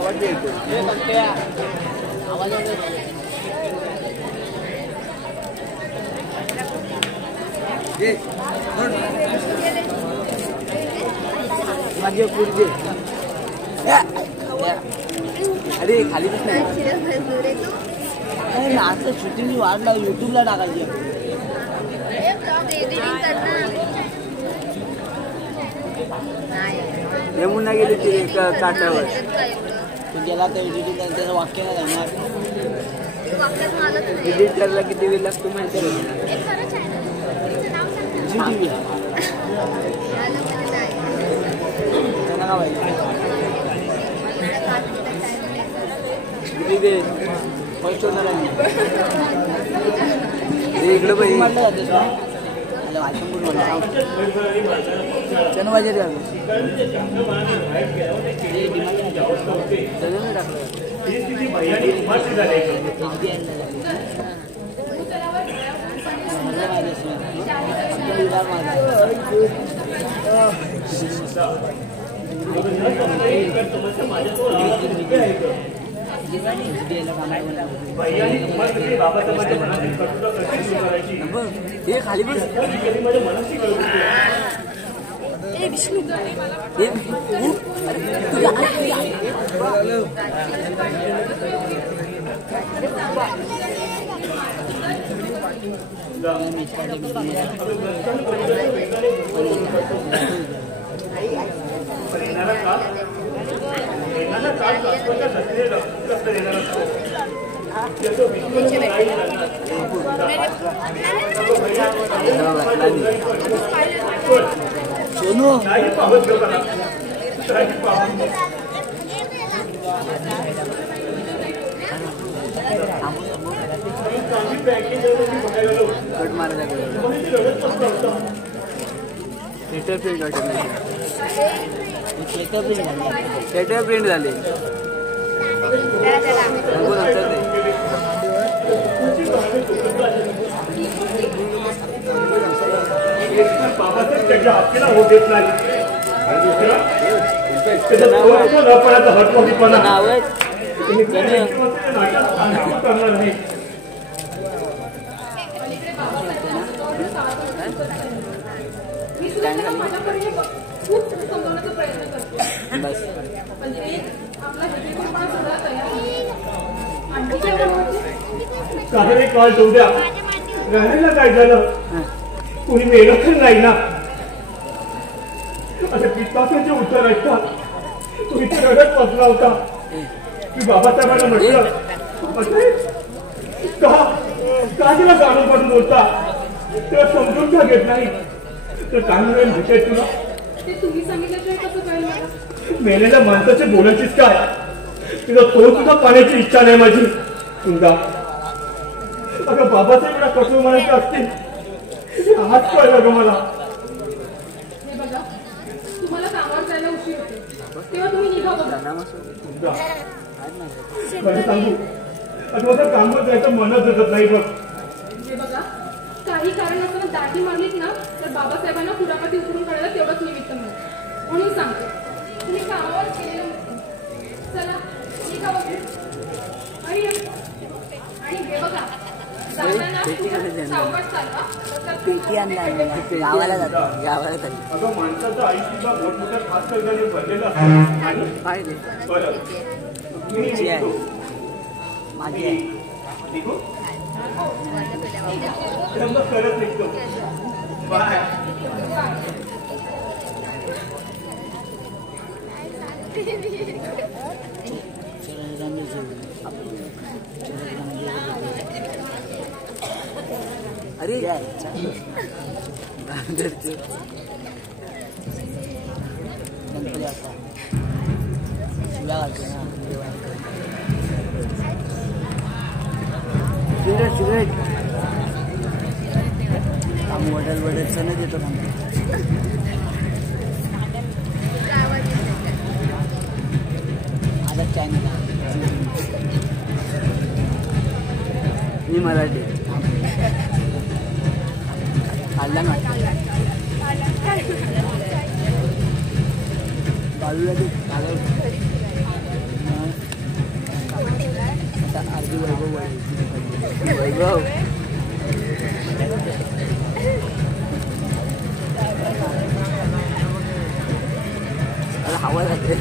आवाज येतो आवाज माझे पुढे अरे खाली बस नाही आता शूटिंग वाढला युट्यूबला टाकायची नेमून नाही गेली ती काट्यावर तू गेला तर एडिटिंग त्याचं वाक्य नाही जाणार एडिट करायला किती वेळ लागतो माहिती आहे फर्स्ट होणार आहे इकडं पाहिजे म्हटलं जाते वाशंपूर म्हणलं चन वाजे टाकलं हे खाली बस विष्णू सोनू कट मारा थिएटर प्रिंट झाले काही कॉल ठेवू द्या राहायला काय झालं कोणी मेलं तर नाही ना आता पित्ताचे उत्तर ऐकतात तुम्ही ते रडत बसला होता की बाबासाहेबांना म्हटलं का तिला जाणून पडून बोलता तेव्हा समजून का घेत नाही तर काय मिळेल माहिती आहे तुला तुम्ही सांगितलं कसं कळलं मेलेल्या माणसाचे बोलायचीच काय तिला तो सुद्धा पाण्याची इच्छा नाही माझी तुझा अगं बाबासाहेब कसं म्हणायचं असतील आज कळलं ग मला तुम्हाला कामावर जायला उशीर होते तेव्हा तुम्ही निघा बघा सांगू आता कामावर जायचं मनच देत नाही बघ हे बघा काही कारण असताना दाटी मारलीत ना तर बाबासाहेबांना कुडापाठी उतरून काढायला तेवढंच निमित्त मिळतं म्हणून सांगतो तुम्ही कामावर केलेलं चला निघा बघू आणि हे बघा गावाला जातो गावाला अगं माणसाचं आयुष्य मोठमोठ्या खास करण्याने भरलेलं असतं आणि माझी आहे करत निघतो बाय अरे गणपती आता शिव्या घालतो ना सिगरेट आम्ही वडलचं नाही देतो आता चॅनल मी मराठी काढला ना बाजूला आता अर्धी वैभव वैभव हवा जाते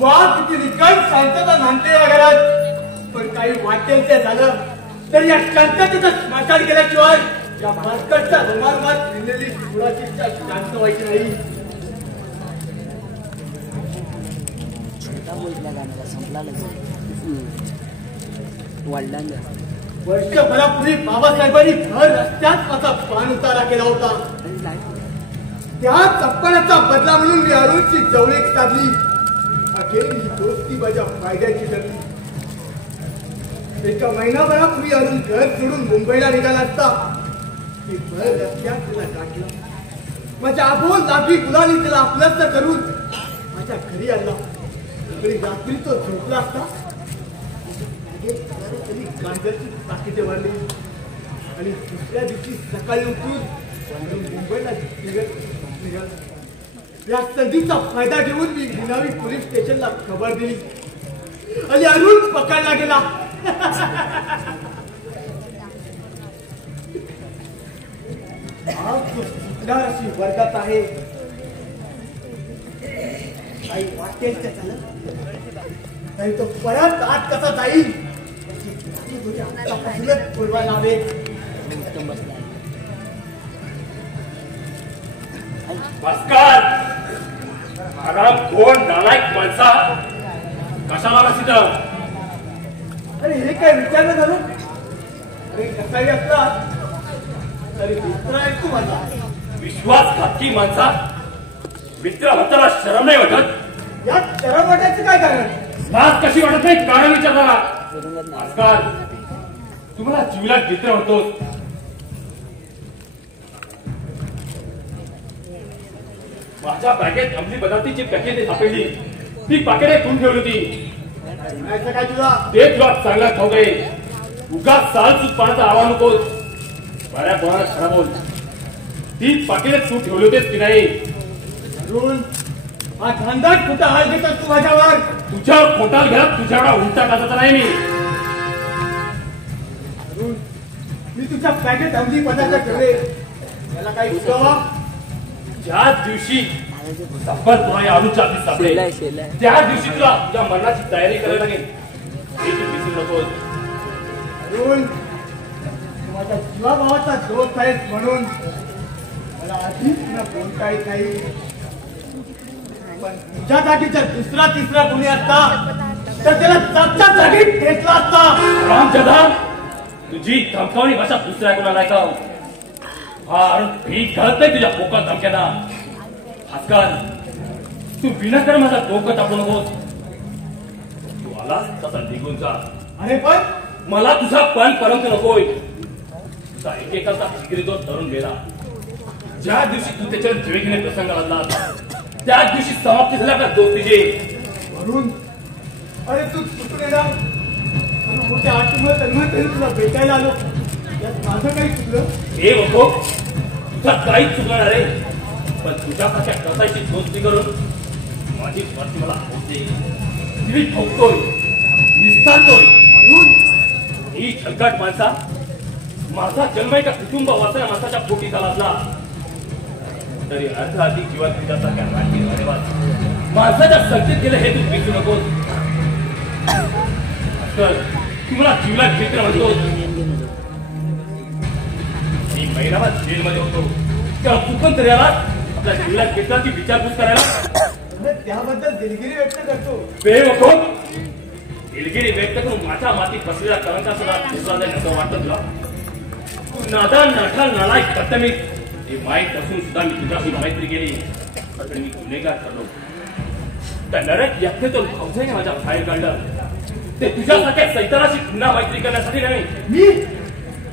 वा किती निकट शांतता नांदते या घरात. पण काही वाटेल ते झालं तर या शांततेचं स्मशान केल्याशिवाय या मार्केटच्या रुमारुमात लिहिलेली मुळाची शांत व्हायची नाही. बोलल्या गाण्याला संपला वाढला वर्षभरापूर्वी बाबासाहेबांनी भर रस्त्यात माझा पान उतारा केला होता. त्या चप्पलाचा बदला म्हणून मी अरुणची जवळीक साधली. अखेर ही दोस्ती माझ्या फायद्याची ठरली. एका महिनाभरापूर्वी अरुण घर सोडून मुंबईला निघाला असता मी भर रस्त्यात त्याला गाठला. माझ्या आबोल लाभी मुलांनी त्याला आपलंच करून माझ्या घरी आणला. आणि रात्री तो झोपला असता त्यांनी गांजरची पाकिटे वाढली आणि दुसऱ्या दिवशी सकाळी उठून मुंबईला निघाला. या संधीचा फायदा घेऊन मी निनावी पोलीस स्टेशनला खबर दिली आणि अरुण पकडला गेला. आज तो सुटणार अशी वर्गात आहे. काही वाटेल ते झालं नाही तो परत आत कसा जाईल पूर्वा लावे. भास्कर अरे कोण नालायक माणसा कशाला बसित. अरे हे काय विचारलं झालं. अरे कसाही असला तरी मित्र आहे तू माझा. विश्वासघातकी माणसा मित्र म्हणताना शरम नाही वाटत. यात शरम वाटायचं काय कारण. लाज कशी वाटत नाही कारण विचारताना. भास्कर तुम्हाला जीवलात मित्र म्हणतोस. माझ्या बॅगेत अंमली पदार्थाची पॅकेट सापडली. ती पाकिटे कोण ठेवली होती काय तुला ते तुला चांगला ठाऊक आहे. उगाच साल चूक पाण्याचा आवा नकोस. बऱ्या बोळाला खरा बोल. ती पाकिटे तू ठेवली होतेस की नाही. अरुण हा धंदाच कुठं हाल घेतोस तू माझ्यावर. तुझ्यावर खोटाल घरात तुझ्याकडा उलटा टाकायचा नाही मी. अरुण मी तुझ्या पॅकेट अंमली पदार्थ ठेवले याला काही उठवा. ज्या दिवशी सफर तुला या अनुच्या हाती सापडेल त्या दिवशी तुला तुझ्या मरणाची तयारी करायला लागेल. हे तू विसरू नकोस. अरुण तू माझ्या जीवाभावाचा दोस्त आहेस म्हणून मला आधीच तुला बोलता येत नाही. पण तुझ्यासाठी जर दुसरा तिसरा कोणी असता तर त्याला जागच्या जागी ठेचला असता. रामचंद्र तुझी धमकावणी भाषा दुसऱ्या कोणाला ऐकाव. हा अरुण भीक घालत नाही तुझ्या पोकात धमक्यांना. भास्कर तू विनाकारण माझा डोकं टाकू नकोस. तू आलास तसा निघून जा. अरे पण मला तुझा पण परंत नकोय. तुझा एकेकाचा जिगरी तो तरुण गेला. ज्या दिवशी तू त्याच्यावर जीवे घेणे प्रसंग आणला त्या दिवशी समाप्ती झाल्या का दोस्तीची. अरुण अरे तू चुकून येणार. मोठ्या आठवण तन्मय तुला भेटायला आलो. यात माझं काही चुकलं. हे बघो तुझा काहीच चुकणार आहे. पण तुझ्यासारख्या कसायची दोस्ती करून माझी स्वार्थी मला होते. मी ठोकतोय निस्तारतोय. अरुण ही छलकट माणसा माझा जन्म एका कुटुंब वाचना माणसाच्या पोटी झाला असला तरी अर्धाधिक जीवात तुझ्यासारख्या राजकीय धन्यवाद माणसाच्या संकेत केलं हे तू विसरू नकोस. तुम्हाला जीवनात मित्र म्हणतो. मी महिनाभर जेलमध्ये होतो तेव्हा तू पण तरी आला आपल्या जीवनात मित्राची विचारपूस करायला. त्याबद्दल दिलगिरी व्यक्त करतो. बेवकूफ दिलगिरी व्यक्त करून माझ्या मातीत बसलेल्या कलंका सुद्धा दुसरा जाईल असं वाटत तुला. तू नादान नाठाल नालायक कर्तमीत हे माहीत असून सुद्धा मी तुझ्याशी मैत्री केली तर मी गुन्हेगार ठरलो. त्या नरक यज्ञेतून भावजाईने माझ्या बाहेर काढलं. ते तुझ्यासारख्या सैतानाशी पुन्हा मैत्री करण्यासाठी नाही.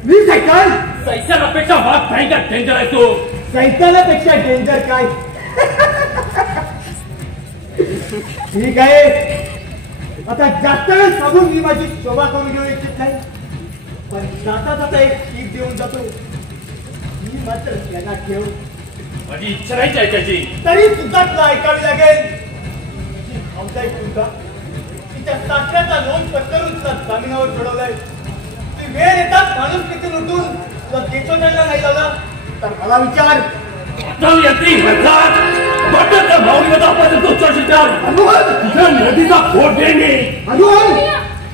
मी सैतान. सैतानापेक्षा वाघ भयंकर डेंजर आहे तो. सैतानापेक्षा डेंजर काय. ठीक आहे, आता जास्त वेळ सांगून मी माझी शोभा करून घेऊ इच्छित नाही, पण जाता जाता एक टीप देऊन जातो. मी मात्र त्यांना ठेव. माझी इच्छा नाही ऐकायची, तरी सुद्धा तुला ऐकावी लागेल. आमचा तुमचा तिच्या सासऱ्याचा लोन पत्करून तुला जामिनावर सोडवलाय. ती वेळ येतात माणूस किती लुटून तुला देतो त्यांना नाही झाला तर मला विचार. नदीचा फोट देणे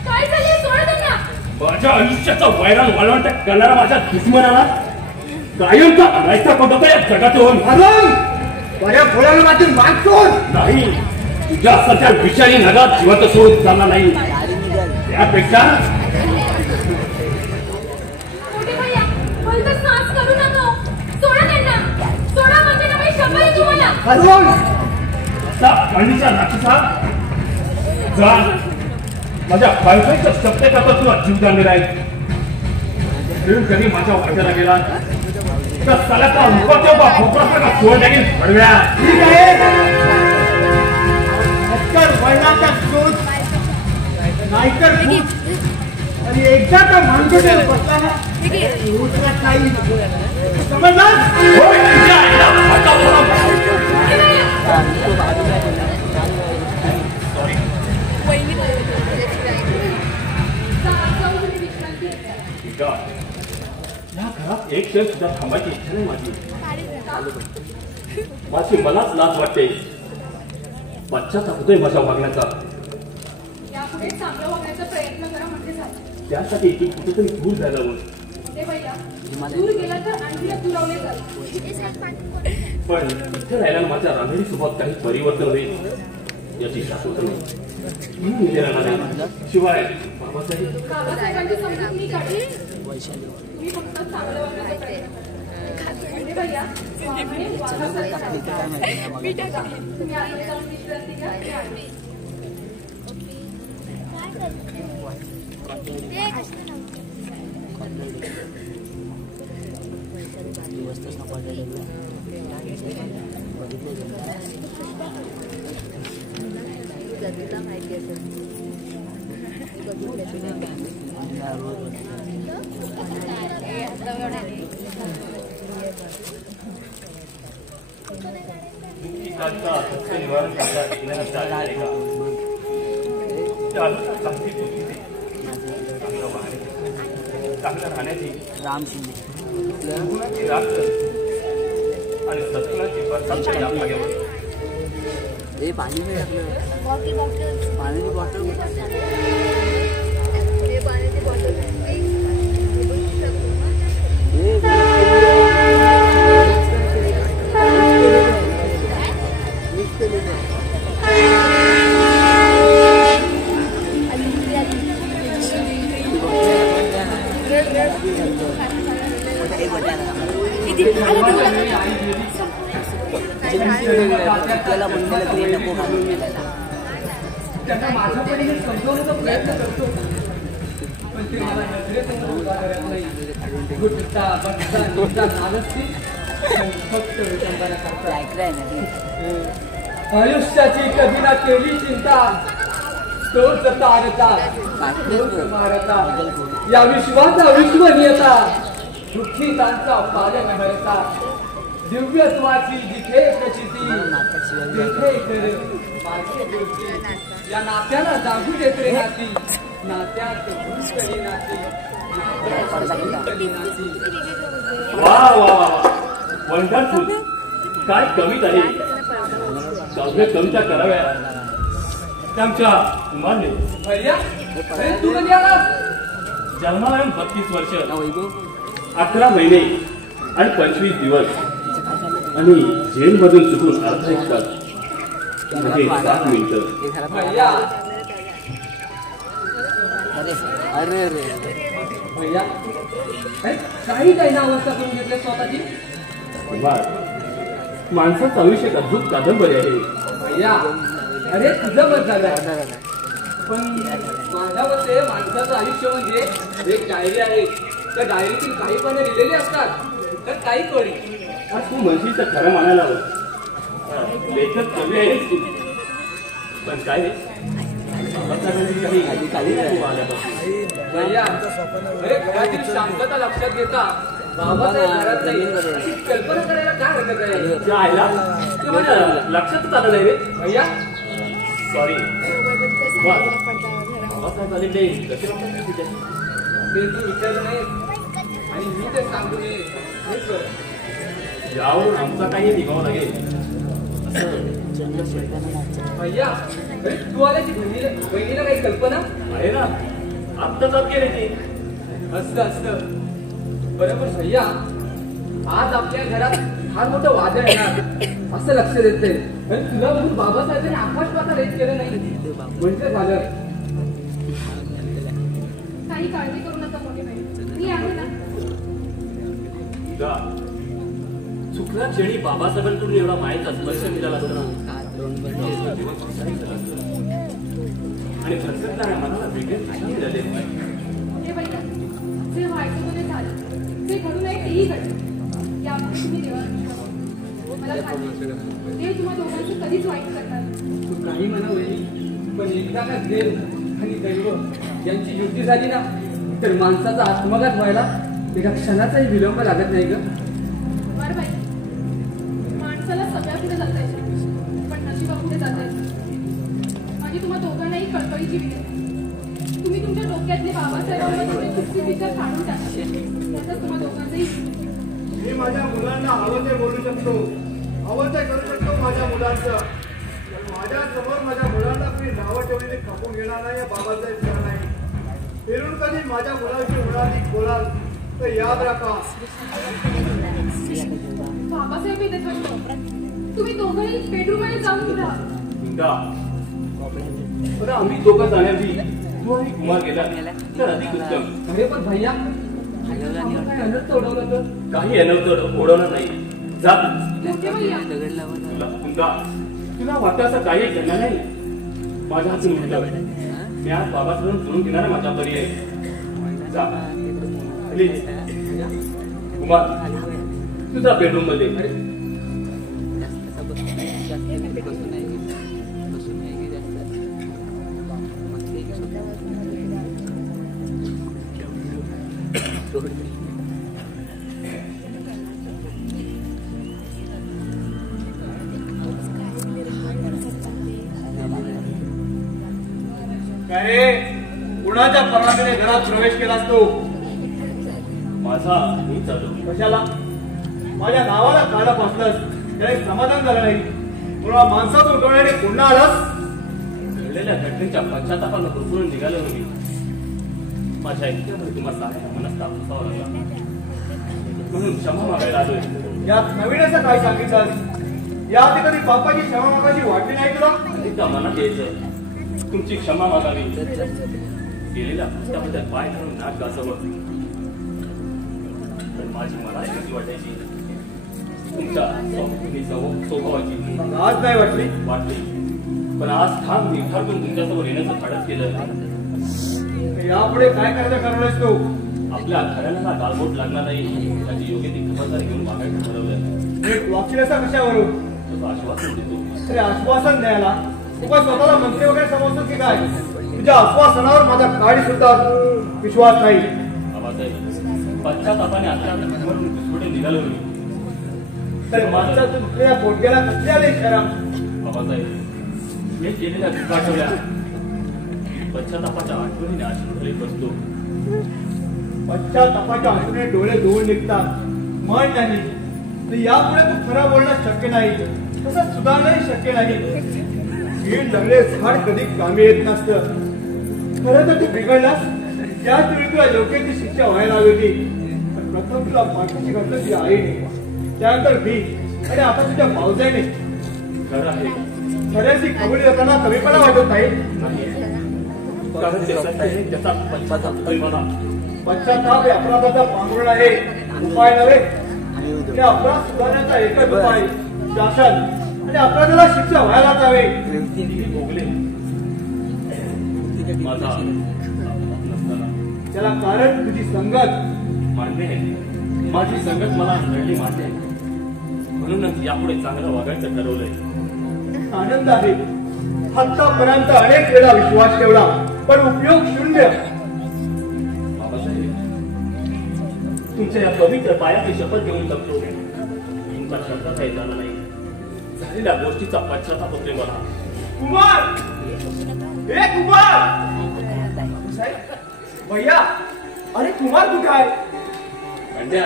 काय चाललंय? सोडा त्यांना. माझ्या आयुष्याचा वैराण वाळवंट करणारा माझ्या दुश्मनाला कायमचा आणायचा पडतो या जगातून. बऱ्या फोडाला माझी मान सोड. नाही, तुझ्या सध्या विषारी नगात जिवंत सोड जाणार नाही. त्यापेक्षा मोठे भैया, भलतं सास करू नका. सोडा त्यांना. सोडा म्हणजे ना बाई शंभर आहे तुम्हाला. काळीच्या राक्षसा जा, माझ्या बायकोच्या सप्तेकाचा तुला जीव दांडे राहील. कधी माझ्या वाट्याला गेला तर सलाचा रुपाच्या खोपराचा सोड लागेल भडव्या. ठीक आहे, वैराचा शोध नाहीतर भूत आणि एकदा का मानतो बसला ना उठत नाही. समजला? या घरात एक क्षण सुद्धा थांबायची इच्छा नाही माझी. माझी मलाच लाज वाटते. पश्चाताप होतोय माझ्या वागण्याचा. यापुढे चांगलं होण्याचा प्रयत्न करा म्हणजे झालं. त्यासाठी ती कुठेतरी दूर जायला हवं. ते भैया, दूर गेला तर आणखीच दुरावले जाईल. पण इथे राहिल्यानं माझ्या रांधेरी स्वभावात काही परिवर्तन होईल याची शाश्वत नाही. म्हणून मी राहणार नाही. शिवाय बाबासाहेब बाबासाहेबांची समजूत मी काढली. तुम्ही फक्त चांगलं वागण्याचा प्रयत्न करा. ते भैया, स्वामीने वासासाठी तुम्ही आता जाऊन विश्रांती घ्या. ते आहे. चांगलं राहण्याची राम शिंदे गुणाची राख आणि सत्गुणाची बरसात या भाग्यावर. हे पाणी नाही टाकलं. पाण्याची बॉटल त्याला म्हणलेलं तरी नको घालून त्यांना माझ्या परीने समजवण्याचा प्रयत्न करतो, पण ते मला नजरेसमोर उभा करत नाही. गुटता बघता निघता नालस्ती फक्त विचार करतात. आयुष्याची कधी ना केली चिंता, तोच तारता तोच मारता, या विश्वाचा विश्वनीयता, दुःखितांचा पालन करता, दिव्यत्वाची जिथे प्रचिती तिथे कर माझी गोष्टी. या नात्याला जागू देत रे नाती, नात्यात भूल करी नाती. वा वा वंडरफुल. काय कविता आहे. सगळे कविता कराव्या त्यांच्या मान्य. भैया, अरे तू कधी आलास? जन्माला 32 वर्ष 11 महिने आणि 25 दिवस आणि जेलमधून चुकून अर्धा एक तास म्हणजे 7 मिनिटं. भैया, अरे अरे भैया, काही काही अवस्था करून घेतली स्वतःची. माणसाचं आयुष्य एक अद्भुत कादंबरी आहे. भैया, अरे तुझं मत झालं, पण माझ्या मते माणसाचं आयुष्य म्हणजे एक डायरी आहे. त्या डायरीतील काही पानं लिहिलेली असतात तर काही कळी. आज तू म्हणशील तर खरं मानायला हवं. लेखक कवी आहेस तू. पण काय रे? काही खूप आल्यापासून भैया अरे घरातील शांतता लक्षात घेता बाबासाहेब घरात नाही अशी कल्पना करायला काय हरकत आहे? त्या आईला ते माझ्या लक्षातच आलं नाही रे. भैया सॉरी. बाबासाहेब आले नाही कसे वाटतात तुझ्या? ते तू विचारलं नाही आणि मी ते सांगू नये हेच बरं. यावरून आमचा काही निघावं लागेल. भैया अरे तू आल्याची बहिणीला काही कल्पना आहे ना, आत्ताच आत गेले ते. असतं बरोबर भैया. आज आपल्या घरात फार मोठं वादळ येणार असं लक्ष देते आणि तुला म्हणून बाबासाहेबांनी आकाश पाताळ हेच केलं नाही म्हणजे झालं. काही काळजी करू नका मोठी बहीण, मी आहे ना. तुझा चुकल्या क्षणी बाबासाहेबांकडून एवढा मायेचा स्पर्श मिळाला असताना आणि प्रत्येकाच्या मनाला वेगळे मिळाले. हे भैया जे व्हायचं ते झालं, जे घडू नये तेही घडलं. यामुळे तुम्ही देवाला मला खात्री देव तुम्हा दोघांची कधीच वाईट करणार. तू काही म्हणा वहिनी पण एकदा का देव आणि दैव यांची युती झाली ना तर माणसाचा आत्मघात व्हायला एका क्षणाचाही विलंब लागत नाही ग. बरं बाई, माणसाला सगळ्या पुढे जाता येतं पण नशिबा पुढे जाता येतं. माझी तुम्हा दोघांनाही कळकळीची विनंती, तुम्ही तुमच्या डोक्यातले बाबासाहेबांना थोडे कुठचे विचार काढून टाका. याचाच तुम्हा दोघांचाही मी माझ्या मुलांना हवं ते बोलू शकतो, हवं ते करू शकतो माझ्या मुलांचं. माझ्या समोर माझ्या मुलांना मी नावं ठेवलेली कापून घेणार नाही, बाबासाहेब घेणार नाही. फिरून कधी माझ्या मुलांची मुलांनी बोलाल तर याद राखा. बाबासाहेब इथे थांबतो, तुम्ही दोघंही बेडरूममध्ये जाऊन राहा. बरं आम्ही दोघं जाण्याची तू आणि कुमार गेला तर अधिक उत्तम. अरे पण भैया काय अनर्थ ओढवलं तर काही अनर्थ ओढवणार नाही. जा मोठे भैया, तुला वाटतं असं काही घडलं नाही. माझ्या हातून म्हटलं मी आज बाबासमोर जुळून घेणार माझा पर्याय. जा प्लीज कुमार तुझा बेडरूम मध्ये. काय रे, कुणाच्या परवानगीने घरात प्रवेश केलास तू? माझा मी चालू कशाला? माझ्या नावाला काढा पासलंस त्याने समाधान झालं नाही. तुला माणसात उठवण्याने पुन्हा आलास. घडलेल्या घटनेच्या पश्चातापानं भरपूर निघालो मी. माझ्या इतक्यावर तुम्हाला मनस्ताप असावा लागला म्हणून क्षमा मागायला आलोय. यात नवीन असं काय सांगितलं? या आधी कधी बापाची क्षमा मागायची वाटली नाही तुला? अधिकदा मनात यायचं तुमची क्षमा मागावी, गेलेल्या पुस्तकाबद्दल पाय धरून नाक गाजवं. पण माझी मला भीती वाटायची तुमच्या स्वभावाची. आज नाही वाटली? वाटली पण आज ठाम निर्धारून तुमच्यासमोर येण्याचं धाडस केलं. यापुढे काय करायचं ठरवलंस तू? आपल्या घराण्याला गालबोट लागणार नाही त्याची योग्य ती खबरदारी घेऊन वागायचं ठरवलं. वाचल्याचा कशावरून? तुझं आश्वासन देतो. अरे आश्वासन द्यायला तुका स्वतःला मंत्री वगैरे समजतो की काय? तुझ्या आश्वासनावर माझ्या काळी सुद्धा विश्वास नाही. बाबासाहेब पश्चातापाने आता पुढे निघालो मी. तर माणसातून तुझ्या पोटग्याला कसल्या आले खरा? बाबासाहेब मी केलेल्या चुका पश्चातापाच्या आठवणीने आश्रय बसतो. पश्चातापाच्या आठवणी डोळे धुवून निघतात. मन नाही तर यापुढे तू खरं बोलणं शक्य नाही, तसं सुधारणंही शक्य नाही. वीण लागले झाड कधी कामी येत नसतं. खरं तर तू बिघडलास त्याच वेळी तुला योग्य ती शिक्षा व्हायला हवी होती. पण प्रथम तुला पाठीशी घातलं तुझ्या आईने, त्यानंतर मी आणि आता तुझ्या भाऊजाईने. खरं आहे खऱ्याची कबुली देताना कमीपणा वाटत नाही. कारण ते सत्य आहे त्याचा पश्चाताप मला. पश्चाताप हे अपराधाचा पांघरुण आहे, उपाय नव्हे. ते अपराध सुधारण्याचा एकच उपाय शासन आणि अपराधाला शिक्षा व्हायलाच हवे. भोगले माझा नसताना त्याला कारण तुझी संगत. मान्य आहे माझी संगत मला नडली मान्य आहे. म्हणूनच यापुढे चांगलं वागायचं ठरवलंय. आनंद आहे आतापर्यंत अनेक वेळा विश्वास ठेवला पण उपयोग शून्य. बाबासाहेब, तुमच्या या पवित्र पायाची शपथ घेऊन जगतो. तुमचा शब्द काही झाला नाही. झालेल्या गोष्टीचा पश्चाताप होतोय मला. कुमार, हे कुमार साहेब, भैया, अरे कुमार कुठे आहे? अंड्या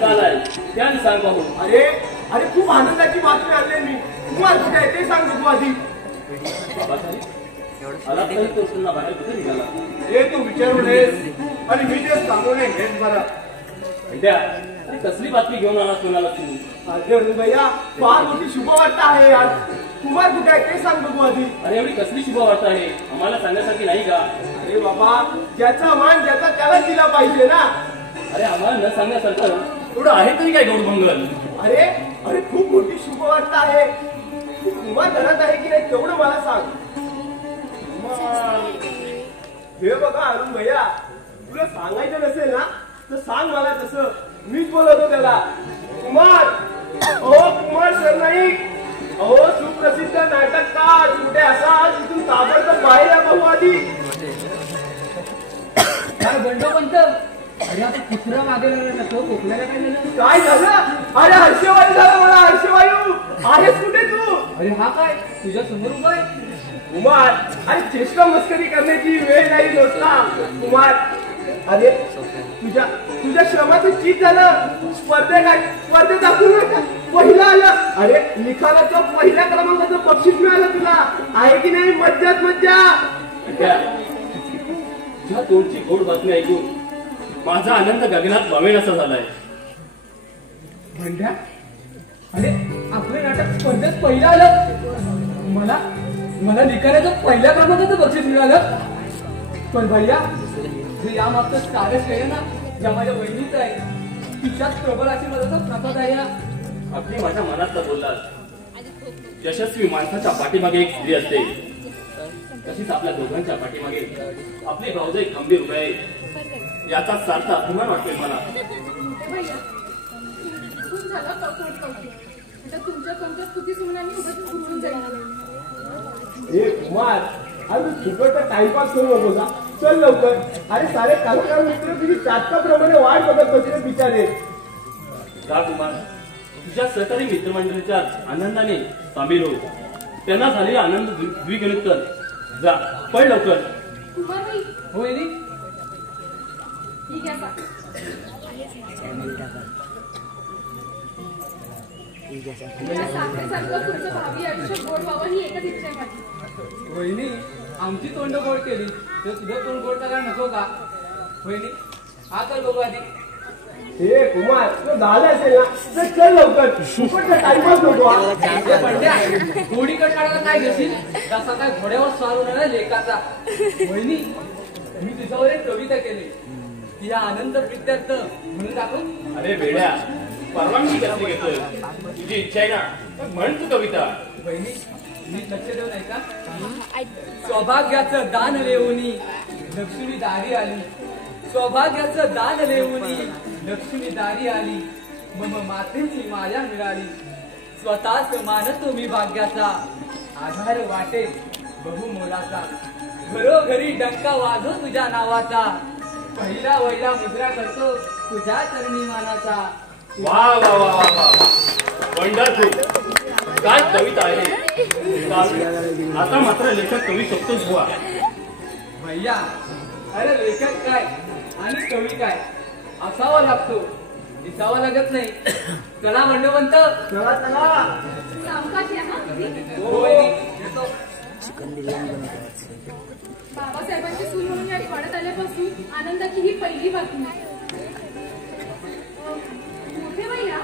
काल आहे त्याने सांग पाहू. अरे अरे खूप आनंदाची बातमी आणली मी. कुमार कुठे आहे ते सांग तू आधी. बाबासाहेब, आला तरी तो पुन्हा बाहेर कुठे निघाला? हे तू विचारू नयेस आणि मी ते सांगू नये हेच बरं. अंड्या, अरे कसली बातमी घेऊन आला कोणाला तू? अरे भैया, फार मोठी शुभवार्ता आहे आज. कुमार कुठे आहे ते सांग तू आधी. अरे एवढी कसली शुभ वार्ता आहे? आम्हाला सांगण्यासाठी नाही का? अरे बाबा, ज्याचा मान ज्याचा त्याला दिला पाहिजे ना. अरे आम्हाला न सांगण्यासारखं एवढं आहे तरी काय गौडमंगल? अरे अरे खूप मोठी शुभवार्ता आहे. तू कुमार घरात आहे की नाही तेवढं मला सांग. हे बघा अरुण भैया, तुला सांगायचं नसेल ना तर सांग मला. तसं मीच बोलवतो त्याला. कुमार, अहो कुमार सरनाईक, अहो सुप्रसिद्ध नाटककार कुठे असाल तिथून ताबडतोब बाहेर या बघू आधी. काय बंडोपंत, अरे आता कुत्रा मागे लागला तो खोकल्याला काय झालं? काय झालं? अरे हर्षवायू झालं मला. हर्षवायू, आहेस कुठे तू? अरे हा काय तुझ्या समोर उभा आहे? कुमार, अरे चेष्टा मस्करी करण्याची वेळ नाही नव्हता. कुमार, अरे तुझ्या श्रमाचं चीज झालं. स्पर्धेत दाखवून पहिला आलं. अरे लिखाणाचं पहिल्या क्रमांकाचं बक्षीस मिळालं तुला. आहे की नाही? मज्जाच मज्जा. तुझ्या तोंडची गोड बातमी ऐकून माझा आनंद गगनात वावेन असा झालाय. बंड्या, अरे आपलं नाटक स्पर्धेत पहिलं आलं. मला लिखाणाचं पहिल्या क्रमांकाचं बक्षीस मिळालं. पण भैया, जे यामागचं सारं श्रेय ना ज्या माझ्या बहिणीचं आहे. तिच्यात प्रबळ आशीर्वादाचा प्रसाद आहे. अगदी माझ्या मनातला बोललास. यशस्वी माणसाच्या पाठीमागे एक स्त्री असते, तशीच आपल्या दोघांच्या पाठीमागे आपले भाऊजाई खंबीर उभे आहे. याचा सार्थ अभिमान वाटतोय मला. भैया, खूप झालं कौतुक. आता तुमच्या स्तुती सुमनांनी उगाच उडून जाईल. हे कुमार, अरे फुकट टाइमपास करू नको ना. चल लवकर. अरे सारे कलाकार मित्र तुझी चाटकाप्रमाणे वाट बघत बसले बिचारे. का कुमार, तुझ्या सहकारी मित्रमंडळीच्या आनंदाने सामील हो. त्यांना झालेला आनंद द्विगुणित कर. जा, पळ लवकर. कुमार बाई, होय नी? ठीक आहे. तुमच्या साखरेसारखं तुमचं भावी आयुष्य गोड व्हावं ही एकच इच्छा आहे माझी. वहिनी, आमची तोंड गोड केली तर तुझं तोंड गोड करायला नको का? वहिनी, हा तर बघू आधी. हे कुमार, तो झालं असेल ना तर चल लवकर. फुकट टाइमपास नको. हे बंड्या, घोडी कट काढायला काय घेशील? जसा काय घोड्यावर स्वार होणार लेकाचा. वहिनी, मी तुझ्यावर एक कविता केली. ती आनंद प्रित्यर्थ म्हणून दाखव. अरे वेड्या, परवानगी कसली घेतोय? तुझी इच्छा आहे ना, तर म्हण तू कविता. बहिणी, मी लक्ष देऊ नाही का? सौभाग्याचं दान लेऊनी लक्ष्मी दारी आली. सौभाग्याचं दान लेऊनी लक्ष्मी दारी आली. मम मातेची माया मिळाली. स्वतःच मानतो मी भाग्याचा. आधार वाटे बहुमोलाचा. घरोघरी डंका वाजो तुझ्या नावाचा. पहिला वहिला मुद्रा करतो तुझ्या चरणी मानाचा. वा वा वा वा वा, वंडरफुल. काय कविता आहे. आता मात्र लेखक कवी शकतोच बुवा. भैया, अरे लेखक काय आणि कवी काय असावा लागतो, दिसावा लागत नाही. चला बंडोपंत, चला चला. सावकाश या हा. हो वहिनी, येतो. बाबासाहेबांची सून म्हणून या वाड्यात आल्यापासून आनंदाची ही पहिली बातमी. मोठे भैया,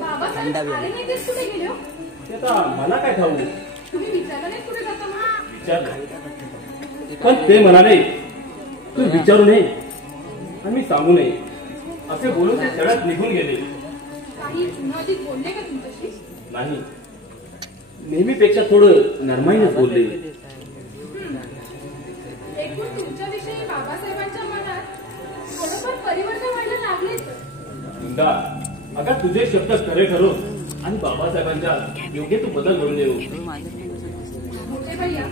बाबासाहेब आले नाही तेच कुठे गेले हो? ते आता मला काय ठाऊ. तुम्ही विचारलं नाही कुठे जाता म्हणून? विचारलं, पण ते म्हणाले तू विचारू नये आणि मी सांगू नये असे बोलून ते सगळ्यात निघून गेले. काही पुन्हा अधिक बोलले का तुमच्याशी? नाही, नेहमीपेक्षा थोडं नरमाईने बोलले. एकूण तुमच्याविषयी बाबासाहेबांच्या मनात थोडंफार परिवर्तन व्हायला लागलेच. इंदा, अगं तुझे शब्द खरे ठरो आणि बाबासाहेबांच्या योग्य तू बदल घडून येऊ.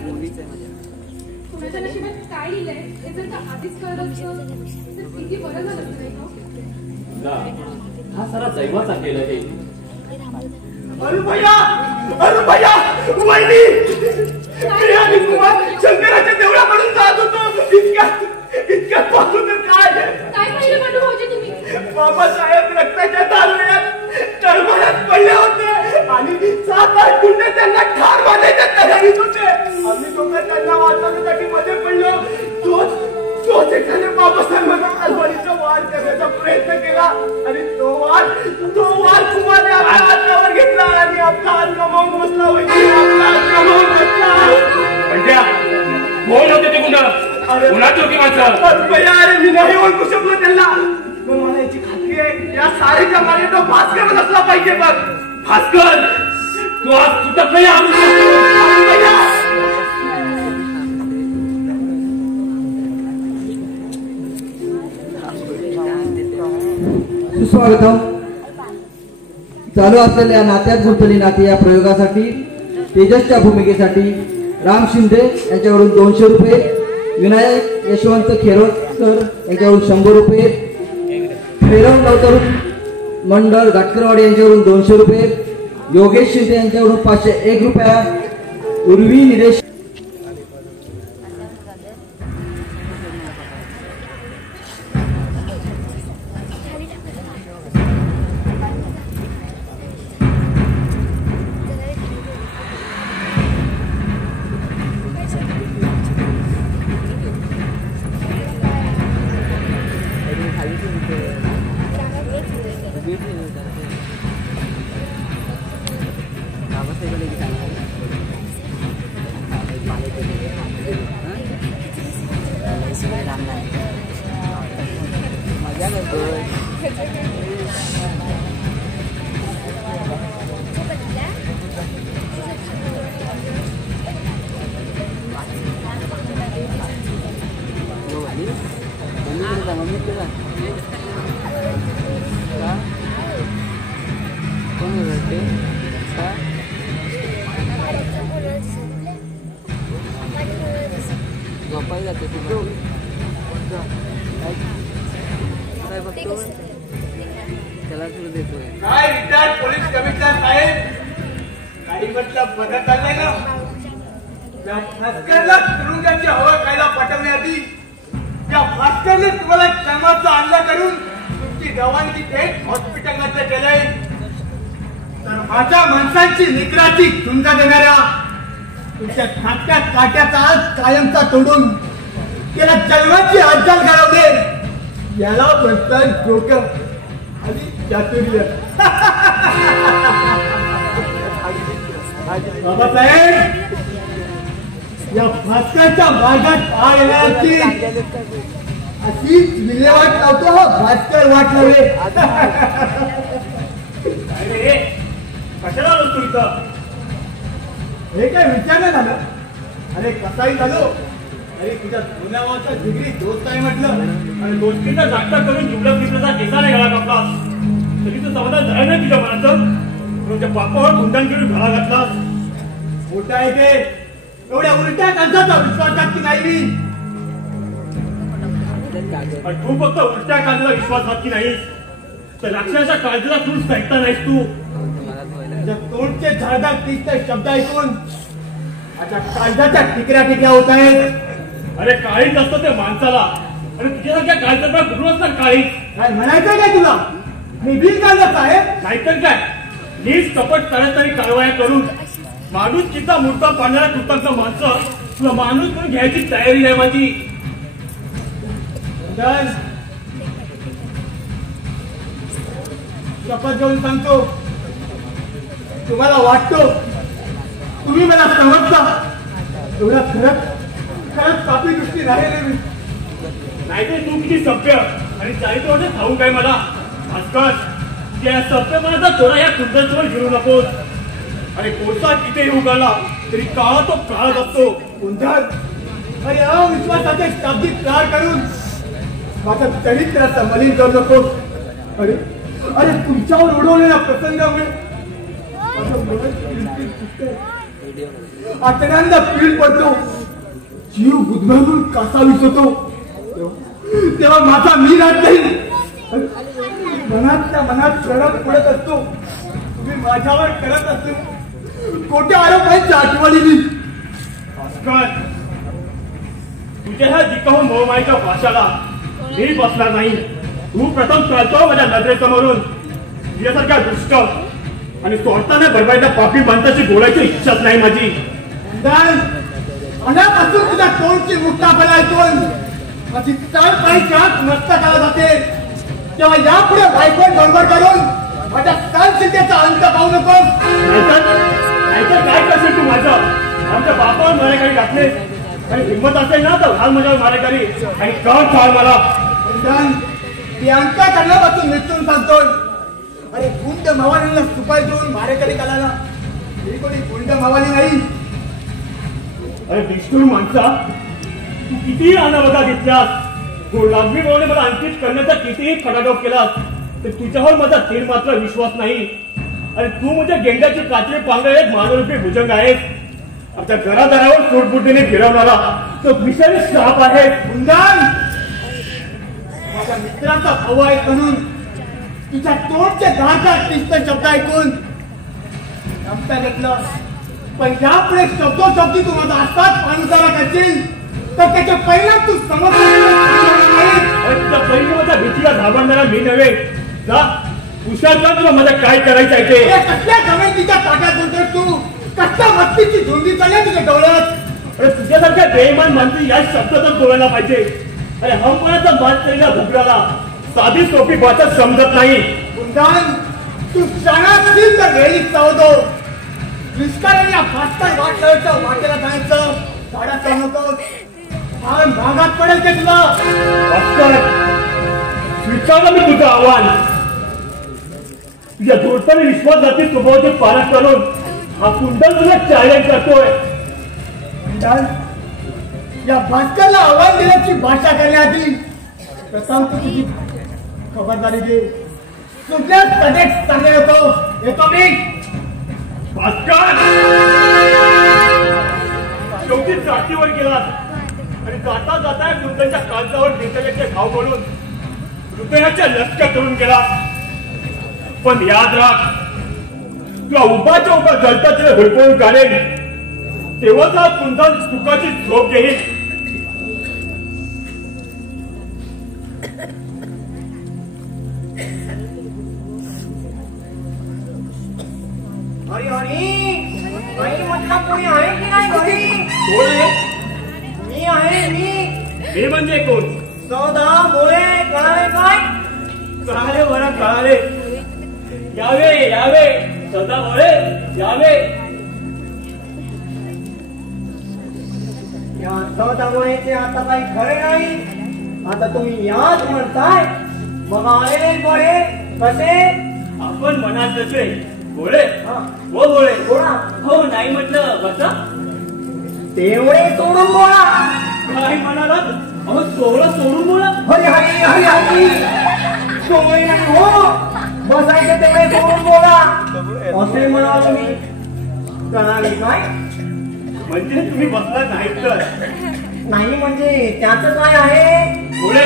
कुणाच्या नशिबात काय लिहिलंय हे जर का आधीच कळलं असतं तर किती बरं झालं असतं नाही का? हा सारा दैवाचा केलं हे. अरुभया वहिनी मी आणि कुमार शंकराच्या देवळाकडून जात होतो. इतक्यात पाहतो तर काय पाहिलं बंडू भाऊजी तुम्ही? बाबासाहेब रक्ताच्या दारुण्यात तळमळ्यात पडले होते आणि 7-8 गुंडे त्यांना ठार मारण्याच्या तयारीत होते. आम्ही दोघं त्यांना वाचवण्यासाठी मध्ये पडलो. तोच एखाद्या बाबासाहेबांना आलवारीचा वार करण्याचा प्रयत्न केला आणि तो वार कुमारने आपल्या हातावर घेतला आणि आपला हात गमावून बसला. म्हणजे कोण होते ते गुंड? कुणाची होती माणसं? अरे मी नाही ओळखू शकलो त्यांना. पण मला याची खात्री आहे या सारेच्या मागे तो भास्कर असला पाहिजे. बघ भास्कर तू आज तुटत नाही आणू शकतो. सुस्वागतम. चालू असलेल्या नात्यात गुंतली नाती या प्रयोगासाठी तेजसच्या भूमिकेसाठी राम शिंदे यांच्याकडून 200 रुपये, विनायक यशवंत खेरोडकर यांच्याकडून 100 रुपये, फेरव नवतरुण मंडळ घाटकरवाडी यांच्याकडून 200 रुपये, योगेश शिंदे यांच्याकडून 501 रुपया, उर्वी निलेश मजा करतोय. कोण होते झोपाय जाते तू काय बघतो त्याला तुला देतोय. काय रिटायर्ड पोलीस कमिशनर साहेब काही म्हटलं बदल चाललंय ना. त्या भास्करला तुरुंगाची हवा खायला पाठवण्याआधी त्या भास्करने तुम्हाला क्षमाचा आणला करून तुमची रवानगी थेट हॉस्पिटलमध्ये केलंय. तर माझ्या माणसांची निकराची झुंजा देणाऱ्या तुमच्या खात्यात काट्याचा आज कायमचा तोडून त्याला जन्माची हालचाल घालवले याला म्हणतात डोकं आणि चातुर्य. बाबासाहेब या भास्करच्या मार्गात आल्याची अशीच विल्हेवाट लावतो हा भास्कर वाट लावले. कशाला आलो तू इथं? हे काय विचार नाही झालं. अरे कसाही झालो अरे तुझ्या जुन्यावाचा डिग्री दोस्त आहे म्हटलं आणि गोष्टीचा जागता करून जुबला पिसल्याचा केसाने गळा कापलास तरी तू समाधान झालं नाही तुझ्या मनाचं. तुझ्या बापावर गुंडांकडून घाला घातलास. मोठा आहे ते एवढ्या उलट्या कांदाचा विश्वास टाकती नाही मी. पण तू फक्त उलट्या कांद्याला विश्वासघातकी नाहीस तर लक्षाच्या काळजीला तू ऐकता नाहीस. तू तोंडचे झाडा तीसचे शब्द ऐकून आता काळजाच्या टिकऱ्या टिकऱ्या होत आहेत. अरे काळीच असतं ते माणसाला आणि तुझ्यासारख्या काळजाला कुठूनच ना काळीच. काय म्हणायचं काय तुला? मी बिल काढलं आहे नाहीतर काय नीच कपट तरी कारवाया करून माणूस किती मूर्ता पाडणाऱ्या कृतज्ञ माणसं तुला माणूस म्हणून घ्यायची तयारी आहे माझी. शपथ घेऊन सांगतो तुम्हाला वाटतो तुम्ही मला समजता एवढा खरंच पापी दृष्टी राहिले मी. नाहीतर तू किती सभ्य आणि चारित्र्याचे ठाऊक आहे मला. भास्कर त्या सभ्यपणाचा थोडा या कुंदनवर घेऊ नकोस. आणि कोणता कितीही उघडला तरी काळा तो काळच असतो. कुंदन अरे अविश्वासाचे शाब्दिक प्रहार करून माझं चरित्राचं मलिन करू नकोस. अरे अरे तुमच्यावर उडवलेल्या प्रसंगामुळे माझं मन आतड्यांना पीळ पडतो, जीव गुदमरून कसा विसरतो, तेव्हा माझा मी राहत नाही. मनातल्या मनात प्रणव पडत असतो. तुम्ही माझ्यावर करत असतो खोट्या आरोपांच्या आठवणीने. भास्कर, तुझ्या ह्या जिकाहून मोहमाईच्या भाषाला मी बसणार नाही. तू प्रथम चालतो माझ्या नजरेसमोरून. तुझ्यासारख्या दुष्ट आणि स्वतःने बरबाईच्या पापी माणसाची बोलायची इच्छाच नाही माझी. अनापासून तुझ्या तोंडची मुक्ताफल ऐकून माझी तळपाईच्या मस्तकाला जाते. तेव्हा यापुढे बायकोन बरोबर करून माझ्या सहनशीलतेचा अंत पाहू नकोस. नाहीतर काय करशील तू माझं? आमच्या बापावर मारेकरी घातले आणि हिंमत असेल ना तर घाल माझ्यावर मारेकरी आणि कळ चाल मला. ती अंतःकरणापासून निश्चून सांगतोय. अरे गुंड मावालीला सुपाय देऊन मारेकरी करायला ही कोणी गुंड मावाली नाही. अरे निष्ठुर माणसा, तू कितीही अनावधा घेतल्यास, लागवी बोलणे मला अंकित करण्याचा कितीही खटाटोप केलास, तर तुझ्यावर माझा तीन मात्र विश्वास नाही. अरे तू म्हणजे गेंड्याची कात्री पांगळ एक मानवरूपी भुजंग आहेस. आमच्या घरादारावर सूटबुद्धीने फिरवणारा तो विषारी साप आहे. गुंडान माझ्या मित्राचा भाऊ आहे म्हणून तुझ्या तोंडचे दहा पिस्त शब्द ऐकून रमता घेतलं. पण यापुढे शब्दोशब्दी तू माझा असाच पाणुसारा करशील तर त्याचे परिणाम तू पहिली माझ्या भीतीला घाबरणारा मी नव्हे. जा हुशार का तुला माझं काय करायचं आहे ते. कसल्या जमेतीच्या ताट्यात बोलतोस तू? कसल्या मस्तीची झुंडी चालल्या तुझ्या डोळ्यात? अरे तुझ्यासारख्या बेईमान माणसी या शब्दातच बोलायला पाहिजे. अरे हमपणाचा मात केलेल्या भुकराला साधी सोपी भाषा समजत नाही. गुंडान तू क्षणातील तर वेळी चावतो. निष्काळ्या भास्कर वाटल्याच्या वाटेला जायचं झाडा चालू नकोस. फार भागात पडेल ते तुला. भास्कर, स्वीकारलं मी तुझं आव्हान. तुझ्या जोडताना विश्वासघाती स्वभावाची पालक करून हा कुंडल तुला चॅलेंज करतोय. गुंडान या भास्करला आव्हान दिल्याची भाषा करण्याआधी प्रथम तू तुझी खबरदारी घे. तुझ्याच कनेक्ट चांगले येतो मी. भास्कर, शेवटी जातीवर गेलास आणि जाता जाता कुंडलच्या काळजावर नेत्याचे घाव म्हणून हृदयाच्या लष्कर करून गेला. पण याद राख, तुला उभाच्या उभा जलता तिला हुडकवून काढेल तेव्हा हा कुंडल सुखाची झोप घेईल. हरी हरी म्हटलं कोणी आहे की नाही घरी? कोण आहे? मी आहे मी. हे म्हणजे कोण? सौदा मोळे कळाले काय? कळाले बरं कळाले. यावे यावे सदा मोळे यावे. या सौदा मोळेचे आता काही खरे नाही. आता तुम्ही याच म्हणताय. मग आले बरे कसे? आपण म्हणाल तसे गोळे. हा. हो गोळे. बोला. हो नाही म्हटलं बसा. तेवढे सोडून बोला. काय म्हणाला? अहो सोहळा सोडून बोला. हरी हरी हरी हरी. सोडे नाही हो. बसायचे तेवढे सोडून बोला असे म्हणाल मी. कळाले काय? म्हणजे तुम्ही बसला नाहीत तर? नाही म्हणजे त्याचं काय आहे? गोळे,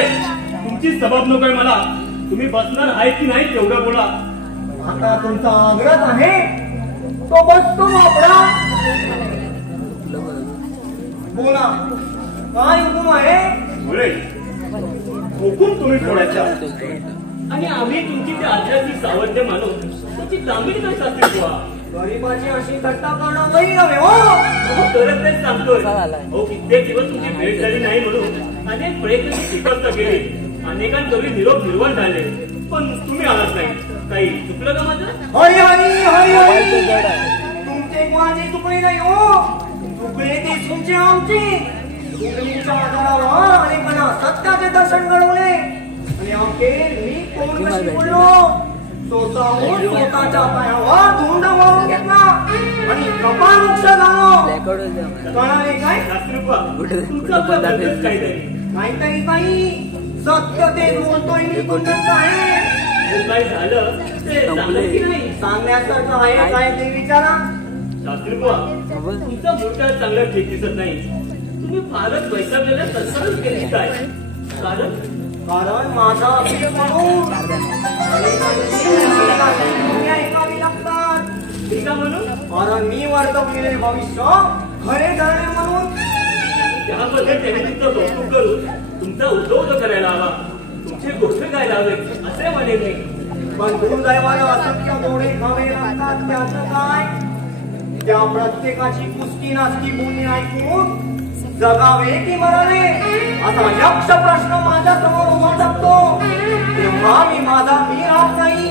तुमची सबब नकोय मला. तुम्ही बसणार आहे की नाही तेवढं बोला. आता तुमचा आग्रह आहे तो बसतो आपला. बोला काय हुकूम आहे? गोळे, हुकूम तुम्ही फोडायचा आणि आम्ही तुमची त्या आध्यात्मिक सावध्य मानून तुमची चांगली काय शास्त्री बुवा. गरीबाची अशी थट्टा करणं नाही नव्हे हो. तरच तेच सांगतोय. हो कित्येक दिवस तुमची भेट झाली नाही म्हणून अनेक प्रयत्न शिकवता गेले. अनेकांकडे निरोप निर्माण झाले पण तुम्ही आलात नाही. काही चुकलं का माझं? हरी हरी हरी हरी. तुमचे कोणाचे चुकले नाही हो. चुकले ते तुमचे आमचे. तुमच्या आधारावर अनेकांना सत्याचे दर्शन घडवले आणि अखेर मी कोण कशी बोललो. स्वतःहून स्वतःच्या पायावर धोंड वळून घेतला आणि कपाळ वृक्ष झालो. कळाले काय? शास्त्री बुवा, तुमचं आपलं बदलच काहीतरी. काहीतरी काही सत्य ते बोलतोय मी कुंडलचं आहे. काय झालं ते सांगू की नाही? सांगण्यासारखं आहे काय ते विचारा. शास्त्री बुवा, तुमचा मोठा चांगला ठीक दिसत नाही. तुम्ही फारच वैतागलेल्या संसारच केली काय? कारण माझा अभीर म्हणून ऐकावी लागतात. ठीक आहे म्हणून कारण मी वर्तवलेले भविष्य खरे ठरले म्हणून त्यामध्ये त्याने तुमचं कौतुक करून तुमचा उद्योग करायला हवा, तुमचे गोष्ट गायला हवे असे म्हणेल मी. पण दुर्दैवाने असंख्य मोडे खावे लागतात. त्याचं काय? त्या प्रत्येकाची पुष्टी नासकी बोलणी ऐकून जगावे की मरावे असा यक्ष प्रश्न माझ्या समोर उभा टाकतो. तेव्हा मी माझा मी राहत नाही.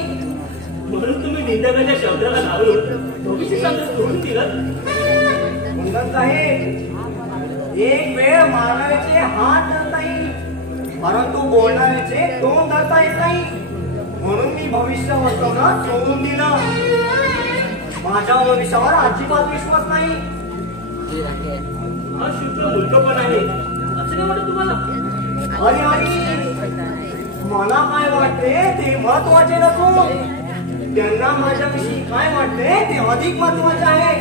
म्हणून तुम्ही निंदकाच्या शब्दाला लावून भविष्य सांगत सोडून दिलं. म्हणत आहे एक वेळ मारणाऱ्याचे हात धरता येईल, परंतु बोलणाऱ्याचे तोंड धरता येत नाही. म्हणून मी भविष्य वर्तवणं सोडून दिलं. माझ्या भविष्यावर अजिबात विश्वास नाही. हा शुद्ध मूर्खपण आहे असं नाही वाटत तुम्हाला? अरे मला काय वाटते ते महत्वाचे नसून त्यांना माझ्याविषयी काय वाटते ते अधिक महत्वाचे आहे.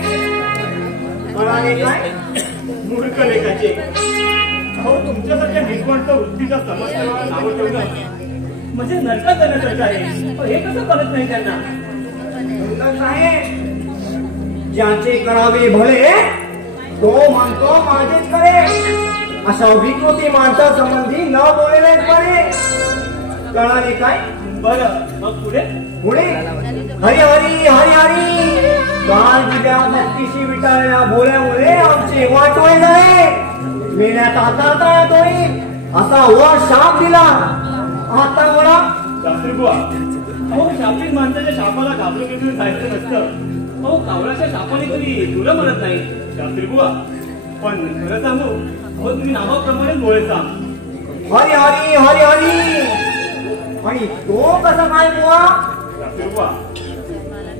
कळाले काय? मूर्ख लेखाचे. अहो तुमच्यासारख्या निष्वंत वृत्तीच्या समस्येला नाव ठेवणं म्हणजे नरकात जाण्यासारखं आहे. हे कसं कळत नाही त्यांना? ज्याचे करावे भले तो म्हणतो माझेच करे. अशा विकृती माणसा संबंधी न बोललेच बरे. कळाले काय? बरं मग पुढे पुढे हरी हरी हरी हरी. काल विद्या भक्तीशी विटाळल्या बोल्यामुळे आमचे वाटोळे झाले. मेल्यात आता येतोय असा वर शाप दिला. आता मला शास्त्री बुवा, अहो शापित माणसाच्या शापाला घाबरून घेऊन जायचं नसतं. अहो कावळाच्या शापाने कधी तुला म्हणत नाही शास्त्री बुवा. पण खरं सांगू, अहो तुम्ही नावाप्रमाणे बोलायचा हरी हरी हरी हरी. आणि तो कसा काय बुवा? शास्त्री बुवा,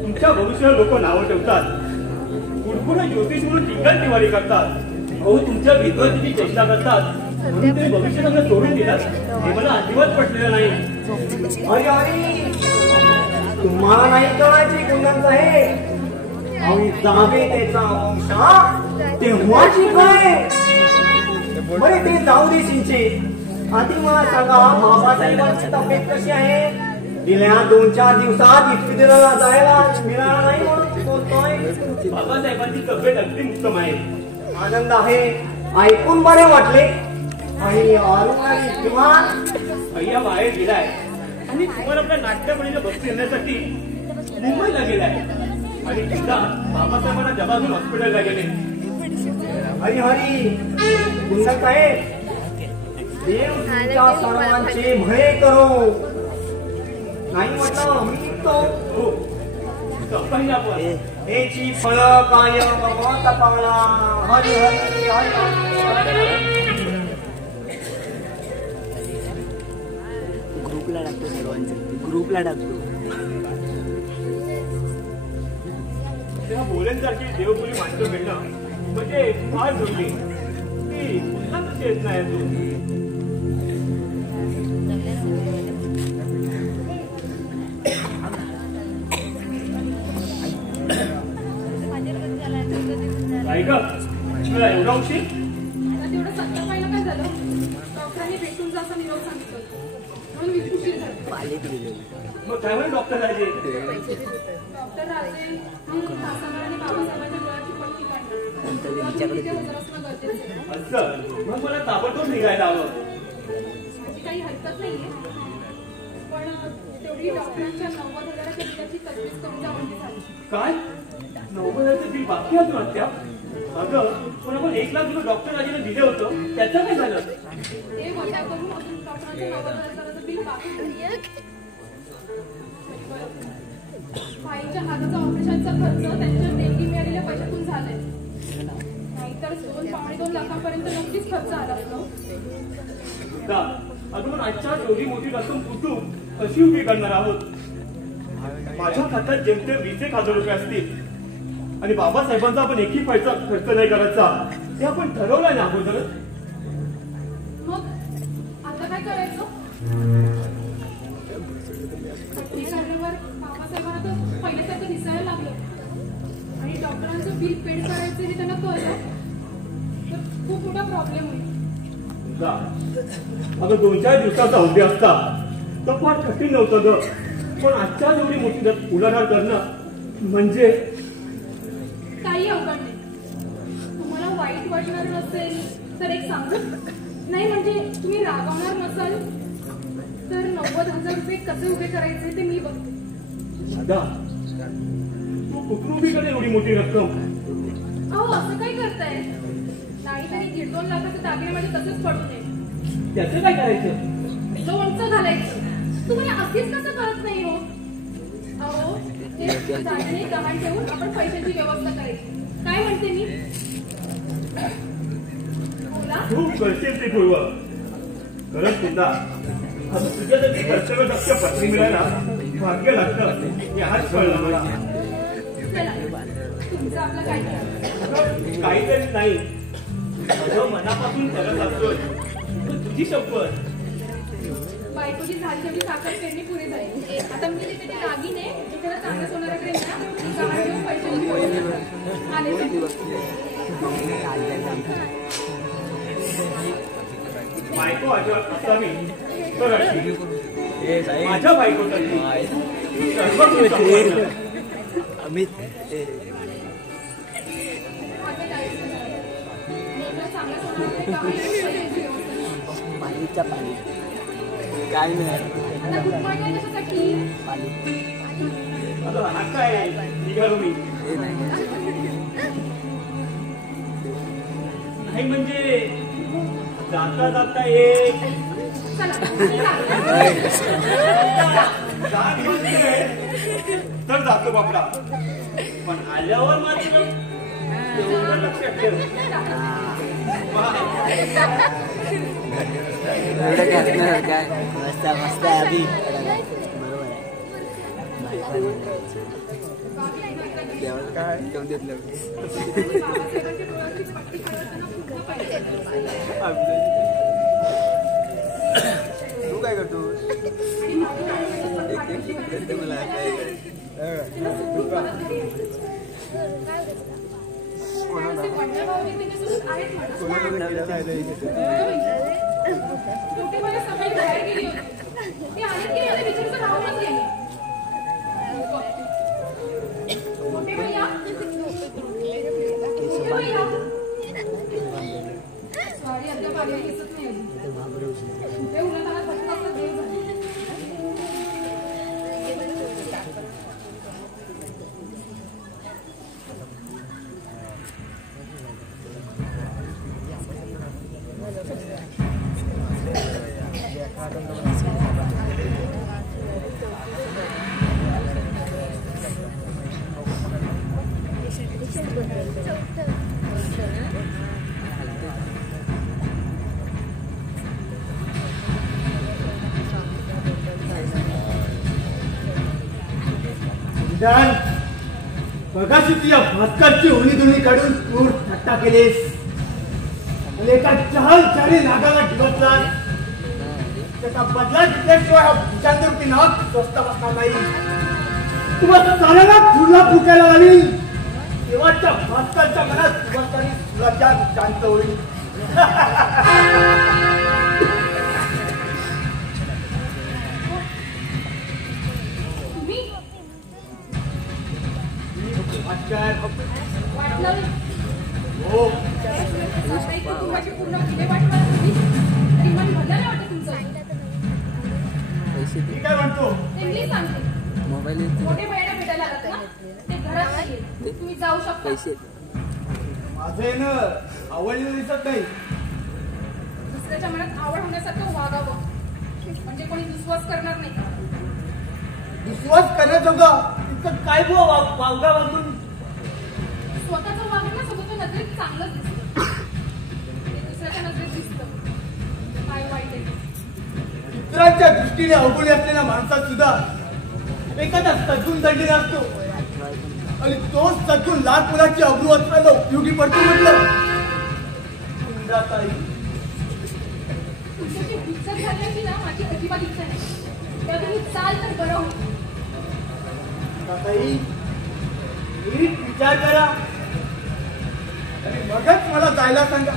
तुमच्या भविष्यावर लोक नावं ठेवतात, कुडकुड ज्योतिष म्हणून टिंगल तिवारी करतात. अहो तुमच्या विद्वत्तेची चेष्टा करतात म्हणून तुम्ही भविष्य चांगलं सोडून दिलात हे मला अजिबात पटलेलं नाही. अरे अरे तुम्हाला नाही कळायची गुन्हाच आहे. आणि जावे त्याचा वंश तेव्हाची काय? बरे ते जाऊ दे सिंचे. आधी मला सांगा बाबासाहेबांची तब्येत कशी आहे? गेल्या 2-4 दिवसात इस्पितळाला जायला मिळाला नाही म्हणून बोलतोय. बाबासाहेबांची तब्येत अगदी उत्तम आहे. आनंद आहे. ऐकून बरे वाटले. आणि अरुणाली किमान भैया बाहेर गेलाय आणि तुम्हाला आपल्या नाट्यपणीला बक्षीस देण्यासाठी मुंबईला गेलाय. आणि तुझा बाबासाहेबांना जबाबदार हॉस्पिटलला गेले. हरी हरी पुन्हा काय? देव तुमच्या सर्वांचे भय करो. नाही म्हटलं मी तो याची फळ काय भगवंत पावला. हरी हरी हरी. ग्रुपला टाकतो सर्वांचं, ग्रुपला टाकतो. तेव्हा बोलेंसारखी देवपुरी माणसं मिळणं म्हणजे फार जोडली. ती पुन्हा कशी येत नाही तू? काय ग तुला एवढा उशीर? तेवढं सत्तर पाहिलं काय झालं? डॉक्टरांनी भेटून जा असं निरोप सांगितलं म्हणून मी उशीर झाला. मग काय म्हणे डॉक्टर राजे? डॉक्टर राजे तासाभराने बाबासाहेबांच्या डोळ्याची पट्टी काढणार. असं मग मला ताबडतोब निघायला हवं. माझी काही हरकत नाहीये, पण तेवढी डॉक्टरांच्या 90,000च्या बिलाची तजवीज करून द्या म्हणजे झाली. काय 90,000चं बिल बाकी अजून आत्या? अगं पण आपण 1 लाख रुपये डॉक्टर राजेने दिले होतं त्याचं काय झालं? ते वजा करून अजून डॉक्टरांच्या 90,000चं बिल बाकी. बाईच्या हाताचा ऑपरेशनचा खर्च त्यांच्या देणगी मिळालेल्या पैशातून झालाय. नाहीतर 2-2.5 लाखांपर्यंत नक्कीच खर्च आला असतो. अजून आजच्या एवढी मोठी रक्कम कुठून कशी उभी करणार आहोत? माझ्या खात्यात जेमतेम 20,000 रुपये असतील आणि बाबासाहेबांचा आपण एकही पैसा खर्च नाही करायचा ते आपण ठरवलंय ना अगोदर. मग आता काय करायचं? बाबासाहेबांना तर पहिल्यासारखं दिसायला लागलं आणि डॉक्टरांचं बिल पेड करायचं हे त्यांना कळलं तर खूप मोठा प्रॉब्लेम होईल. अगं 2-4 दिवसाचा अवधी असता तर फार कठीण नव्हतं ग. पण आजच्या एवढी मोठी उलाढाल करणं म्हणजे काही अवघड नाही. तुम्हाला वाईट वाटणार नसेल तर एक सांगू, नाही म्हणजे तुम्ही रागावणार नसाल तर 90,000 रुपये कसे उभे करायचे ते मी बघते. दादा, तू कुठून उभी करे एवढी मोठी रक्कम? अहो असं काय करताय? नाहीतरी 1.5-2 लाखाचे दागिने माझे तसेच पडू नये. त्याचं काय करायचं? लोणचं घालायचं. तुम्हाला असेच कसं कळत नाही हो? अहो ते दागिने गहाण ठेवून आपण पैशाची व्यवस्था करायची. काय म्हणते मी? बोला. खूप करशील ते पूर्व. खरंच सुद्धा आता तुझ्यासाठी कर्तव्यदक्ष पत्नी मिळायला भाग्य लागतं हे आज कळलं मला. चला तुमचं आपलं काय करा. काहीतरी नाही, अगं मनापासून करत असतोय. तुझी शपथ. बायकोची झाली तेवढी साखर पेरणी पुढे जाईल. आता मी तिथे ते दागिने एखाद्या चांगल्या सोनाराकडे ना गहाण ठेवून पैशाची व्यवस्था आले. बायको असावी तर अशी. माझ्या बायकोसाठी अमित चांगल्या सोनाराकडे गहाण ठेवून पैशाची व्यवस्था. पाणीच्या पाणी काय नाही आता खूप पाणी आहे त्याच्यासाठी. आता हा काय निघालो मी हे नाही नाही म्हणजे जाता जाता एक चला मी लागले. जात म्हणतोय तर जातो बापडा, पण आल्यावर मात्र एवढं लक्षात ठेव. एवढं काय नाही काय मस्त मस्त आहे अभि. बरोबर आहे. जेवण काय ठेवून देतलं तू काय करतो? मला छोटे माझ्या सगळी बाहेर गेली होती. ते आले की याला विचारायचं राहूनच गेले. मोठे भैया, मोठे भैया. सॉरी अद्याप आलेले दिसत नाही अजून. ते उन्हात बसत असतात देव झाले. बघाशी ती या भास्करची उणी काढून तूर थट्टा केलीस आणि एका चहलशाही नागाला ठिवतला. त्याचा बदला घेतल्याशिवाय हा भुजांवरती नाक स्वस्त बसणार नाही. तुम्हाला चालायला तुला फुकायला लागली तेव्हाच्या भास्करच्या मनात सुभाषाने तुला शांत होईल. वाटलं हो तुम्हाला पूर्ण किती वाटलं तरी मन भरलं नाही वाटत तुमचं. पैसे मी काय म्हणतो ते मी सांगते. मोबाईल मोठे भैयाला भेटायला आलात ना, ते घरात नाहीये. तुम्ही जाऊ शकता. पैसे माझे ना आवडलेलं दिसत नाही. दुसऱ्याच्या मनात आवड होण्यासारखं वागावं म्हणजे कोणी विश्वास करणार नाही. विश्वास करण्याजोगं तिथं काय वावगा बांधून स्वतःचं वागणं स्वतःच्या नजरेत चांगलंच दिसतं. दुसऱ्याच्या नजरेत दिसतं काय वाईट आहे. इतरांच्या दृष्टीने अवगुणी असलेल्या माणसात सुद्धा एखादा सद्गुण दंडीने असतो आणि तो सद्गुण लहान मुलाची अब्रू असल्याला उपयोगी पडतो म्हटलं. तुमच्याची हिंसक झाल्याची ना माझी अजिबात इच्छा नाही. त्या तुम्ही चाल तर बरं होईल. नीट विचार करा आणि मगच मला जायला सांगा.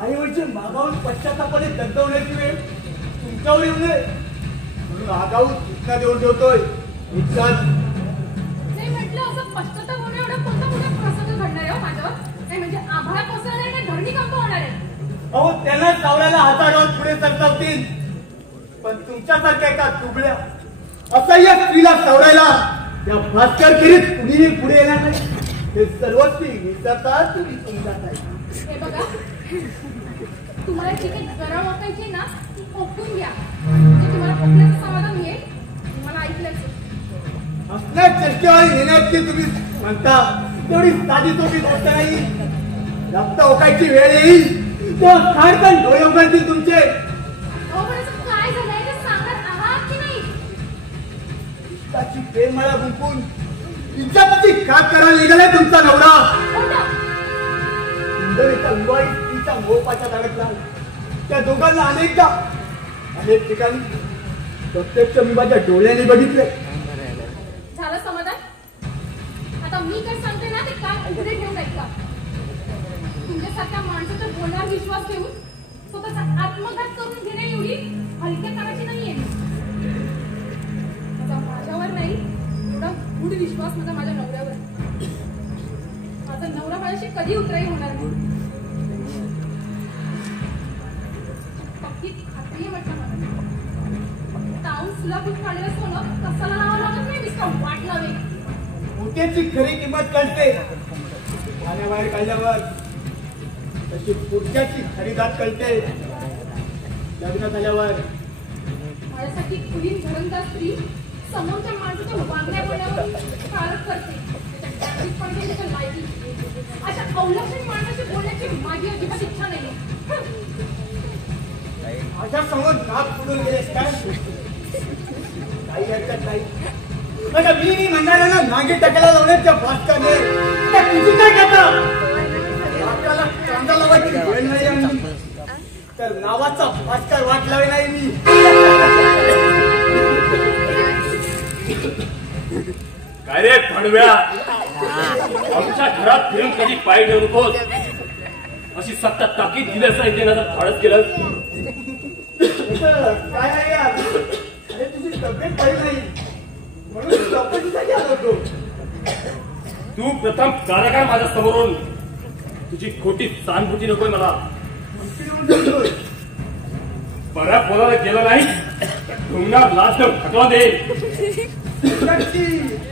आई म्हणजे मागावून पश्चातापाने दगदवण्याची वेळ तुमच्यावर येऊ नये म्हणून आगाऊ सूचना देऊन ठेवतोय. इतकाच नाही म्हटलं असं पश्चाताप होणे एवढा कोणता कुठे प्रसंग घडणार आहे हो माझ्यावर. नाही म्हणजे आभाळा कोसळणार आहे नाही धरणी कंप होणार आहे. अहो त्यांना सावरायला हजारावर पुढे सरसावतील पण तुमच्यासारख्या एका दुबळ्या असह्य स्त्रीला सावरायला त्या भास्करगिरीत कुणीही पुढे येणार नाही. हे सर्वस्वी विसरतात तुम्ही तुमच्यात आहे. हे बघा तुम्हाला जी काही गरळ ओकायची ना ती ओकून घ्या. म्हणजे तुम्हाला ओकण्याचं समाधान मिळेल. तुम्हाला ऐकलंच असल्या चेष्टेवारी नेण्याची तुम्ही म्हणता तेवढी साधी सोपी गोष्ट नाही. रक्त ओकायची वेळ येईल तेव्हा खाडकन डोळे उघडतील तुमचे. अहो पण असं काय झालंय ते सांगत आहात की नाही. त्याची प्रेमाला गुंफून इज्जतीची का करायला निघालाय तुमचा नवरा. कोणता सुंदर एका विवाहित स्त्रीच्या मोहपाच्या अडकला. त्या दोघांना अनेक ठिकाणी प्रत्यक्ष मी माझ्या डोळ्याने बघितले. झालं समाधान. आता मी काय सांगते ना ते काय उघडे ठेवून ऐका. तुमच्यासारख्या माणसाचा बोलण्यावर विश्वास ठेवून स्वतःचा आत्मघात करून घेणे एवढी हलक्या कामाची नाहीये. माझ्यावर नाही एवढा गूढ विश्वास माझ्या नवऱ्यावर. माझा नवरा माझ्याशी कधी उतराई होणार नाही. पक्की खात्री आहे म्हटलं मला. ताऊन सुलापून काढलेलं सोनं कसाला लावावं लागत नाही. नुसतं वाट लावे. मोत्याची खरी किंमत कळते पाण्याबाहेर काढल्यावर. तशी पुढच्याची खरी दात कळते लग्न झाल्यावर. माझ्यासाठी कुलीन घरंदाज स्त्री समोरच्या माणसाच्या वागण्या बोलण्यावर कारक करते. त्याच्या लायकी अशा अवलक्षण माणसाशी बोलण्याची माझी अजिबात इच्छा नाही. माझ्या समोर नाक पुढून गेलेस काय काही हरकत नाही. आता मी म्हणणाऱ्या ना नागे टाकायला लावण्याच्या भास्करने त्या तुझी काय करता. भास्करला कांदा लावायची वेळ नाही आम्ही तर नावाचा भास्कर वाट लावे नाही मी. काय रे फडव्या आमच्या घरात फिरून कधी पाय ठेवू नकोस अशी सत्ता ताकीद दिल्यास नाही देण्याचं धाडस केलं. काय आहे यार अरे तुझी तब्येत बरी नाही म्हणून चौकशीसाठी आलो होतो. तू प्रथम कारागार माझ्या समोरून तुझी खोटी सहानुभूती नकोय मला. बऱ्या बोलायला गेलं नाही ढोंगणार लाच हटवा दे.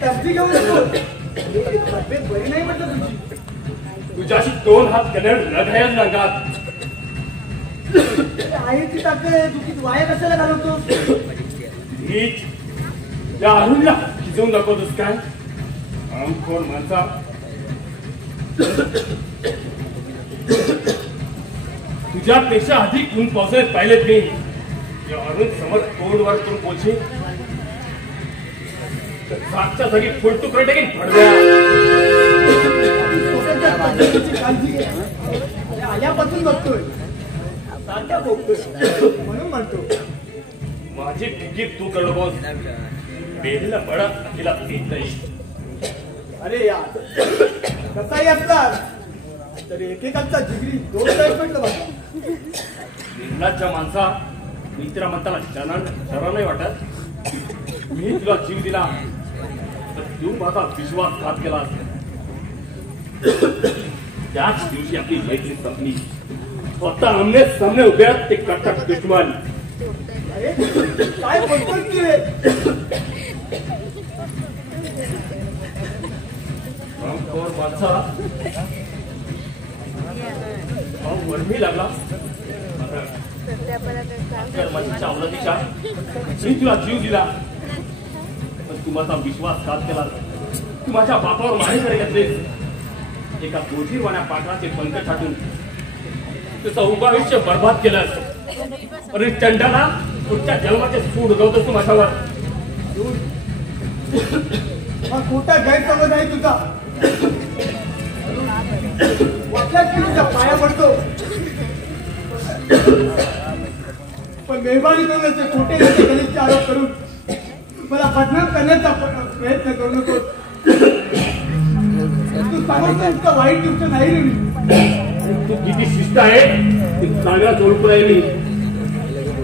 तब्येत घेऊन येतो तब्येत बरी नाही म्हटलं तुझी. तुझ्याशी 2 हात कनेड रगायच रंगात. आईची ताकद चुकीत वाया कशाला घालवतो. हीच या अरुणला खिजवून दाखवतोस काय आमखोर माणसा. तुझ्यापेक्षा अधिक ऊन पावसाळ्यात पाहिलेत मी. या अरुण समोर तोंडवर करून बोलशील तर जागच्या जागी फुलतुकडे टाकीन फडव्या. काळजी घे आल्यापासून बघतोय सारख्या बघतोय म्हणून म्हणतो. माझी फिकीर तू कर बोस बेलीला बडा तिला देत नाही. अरे यार कसाही असतात तरी एकेकाचा जिगरी 2 टाईप म्हटलं बघा. निर्लाच्या माणसा मित्रा म्हणताना शरण नाही वाटत. मी तुला जीव दिला तर तू माझा विश्वासघात केला. त्याच दिवशी आपली मैत्री संपली. स्वतः आमने सामने उभे आहेत ते कट्टर दुश्मन. अरे काय बोलतोय की रे. रामकोर माणसा वर्मी लागला माझ्या अवलादीच्या मी तुला जीव दिला पण तू माझा विश्वासघात केला. तू माझ्या बापावर माहेकडे घेतलेस. एका गोजीरवाण्या पाटलाचे पंख छाटून तुझं उभं आयुष्य बर्बाद केलंस. अरे चंडाला पुढच्या जन्माचे सूड उगवतोस तू माझ्यावर. हा खोटा गैरसमज आहे तुझा. वाटल्यास की तुझ्या पाया पडतो पण मेहरबानी करून असे खोटे गलिच्छ आरोप करून मला बदनाम करण्याचा प्रयत्न करू नको. तू सांगतो इतकं वाईट दिवस नाही रे मी. तू किती शिस्त आहे ते चांगलाच ओळखू आहे मी.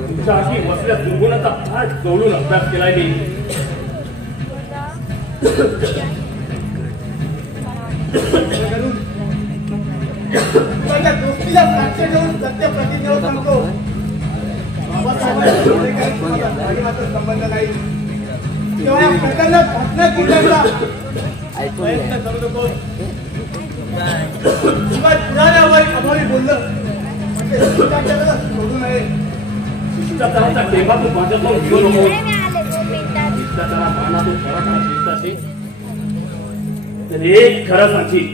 तुमच्या अशी बसल्या दुर्गुणाचा फार जवळून अभ्यास केलाय मी. माझ्या दोस्तीला साक्ष देऊन सत्य प्रतिज्ञेवर सांगतो बाबासाहेबांचा संबंध नाही. तेव्हा या प्रकरणात घटना केल्याचा प्रयत्न करू नकोस. शिवाय पुराण्यावर अभावी बोललं म्हणजे शिष्टाचाराला सोडू नये. शिष्टाचाराचा टेबा तू माझ्याजवळ घेऊ नको. शिष्टाचारा माना तू खरा खरा शिष्टाशी तर एक खरं सांगशील.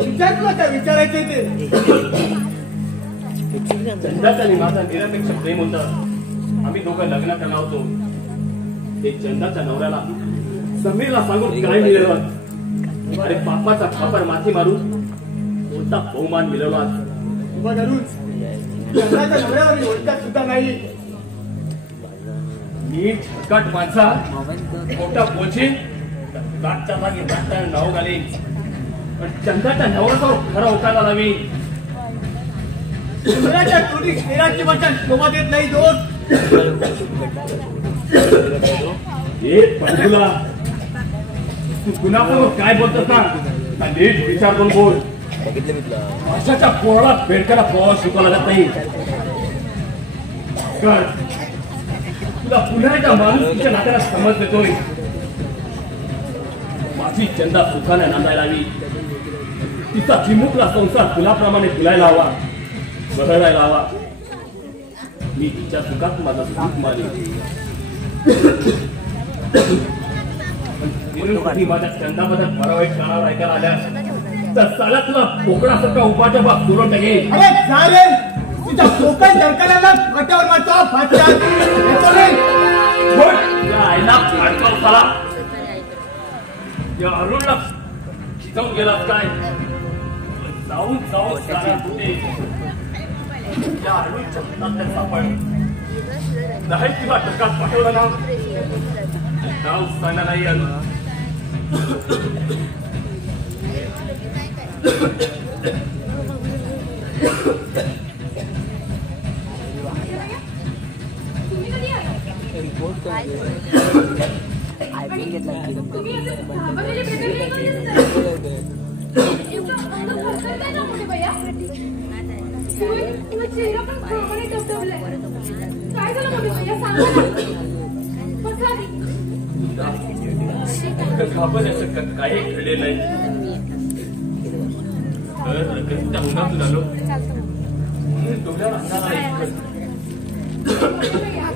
विचार तुला काय विचारायचे ते. चंदाचा आणि माझा निरपेक्ष प्रेम होतं. आम्ही दोघं लग्न करणार होतो. ते चंदाच्या नवऱ्याला समीरला सांगून काय मिळवलं. अरे पापाचा खापर माथी मारून मोठा बहुमान मिळवला. बघ अरुण, चंदाच्या नवऱ्यावर मी ओळखत सुद्धा नाही. मी छटकाट माणसा मोठा बोचे जागच्या जागी जागता नाव घालीन. पण चंदाच्या नवऱ्याचा खरा उठायला लावी. चंद्राच्या तोंडी शेराची वचन शोभा देत नाही दोस्त. एक पंडुला तू कुणाबरोबर काय बोलतोस ना नीट विचार करून बोल. भाषाच्या पोळात बेडकाला प्रवास शिकवला जात नाही. तुला पुन्हा एकदा माणूस तुझ्या नात्याला समज देतोय. माझी चंदा सुखाने नांदायला हवी. तिचा चिमुकला संसार फुलाप्रमाणे फुलायला हवा, बहरायला हवा. मी तिच्या सुखात माझा सुख मारेन. म्हणून माझ्या चंदाबद्दल बरा वाईट कानावर ऐकायला आल्या तर साला तुला पोकळासारखा उपाच्या बाप सोडून टाकेल. अरे जा रे, तुझ्या पोकळ जरकाला फाट्यावर मारतो. आईला फाडकाव साला. या अरुणला खिचवून गेलास काय. जाऊन जाऊन सारा तुझे या अरुणच्या नात्यात सापड. नाही किंवा टकात पाठवलं ना नाव सांगा नाही. अरुण तुम्ही कधी आला? ऐकून घेतला तुम्ही असे घाबरलेले बेदरलेले का दिसताय? तुमचं अंग थरथरतंय ना मोठे भैया? तुझा चेहरा पण घामाने टवटवलाय. काय झालं मोठे भैया, सांगा ना. बसा. घाबरण्याचं काही घडलेलं नाही. त्या उन्हातून आलो डोळ्याला अंधार आहे. मोठे भैया,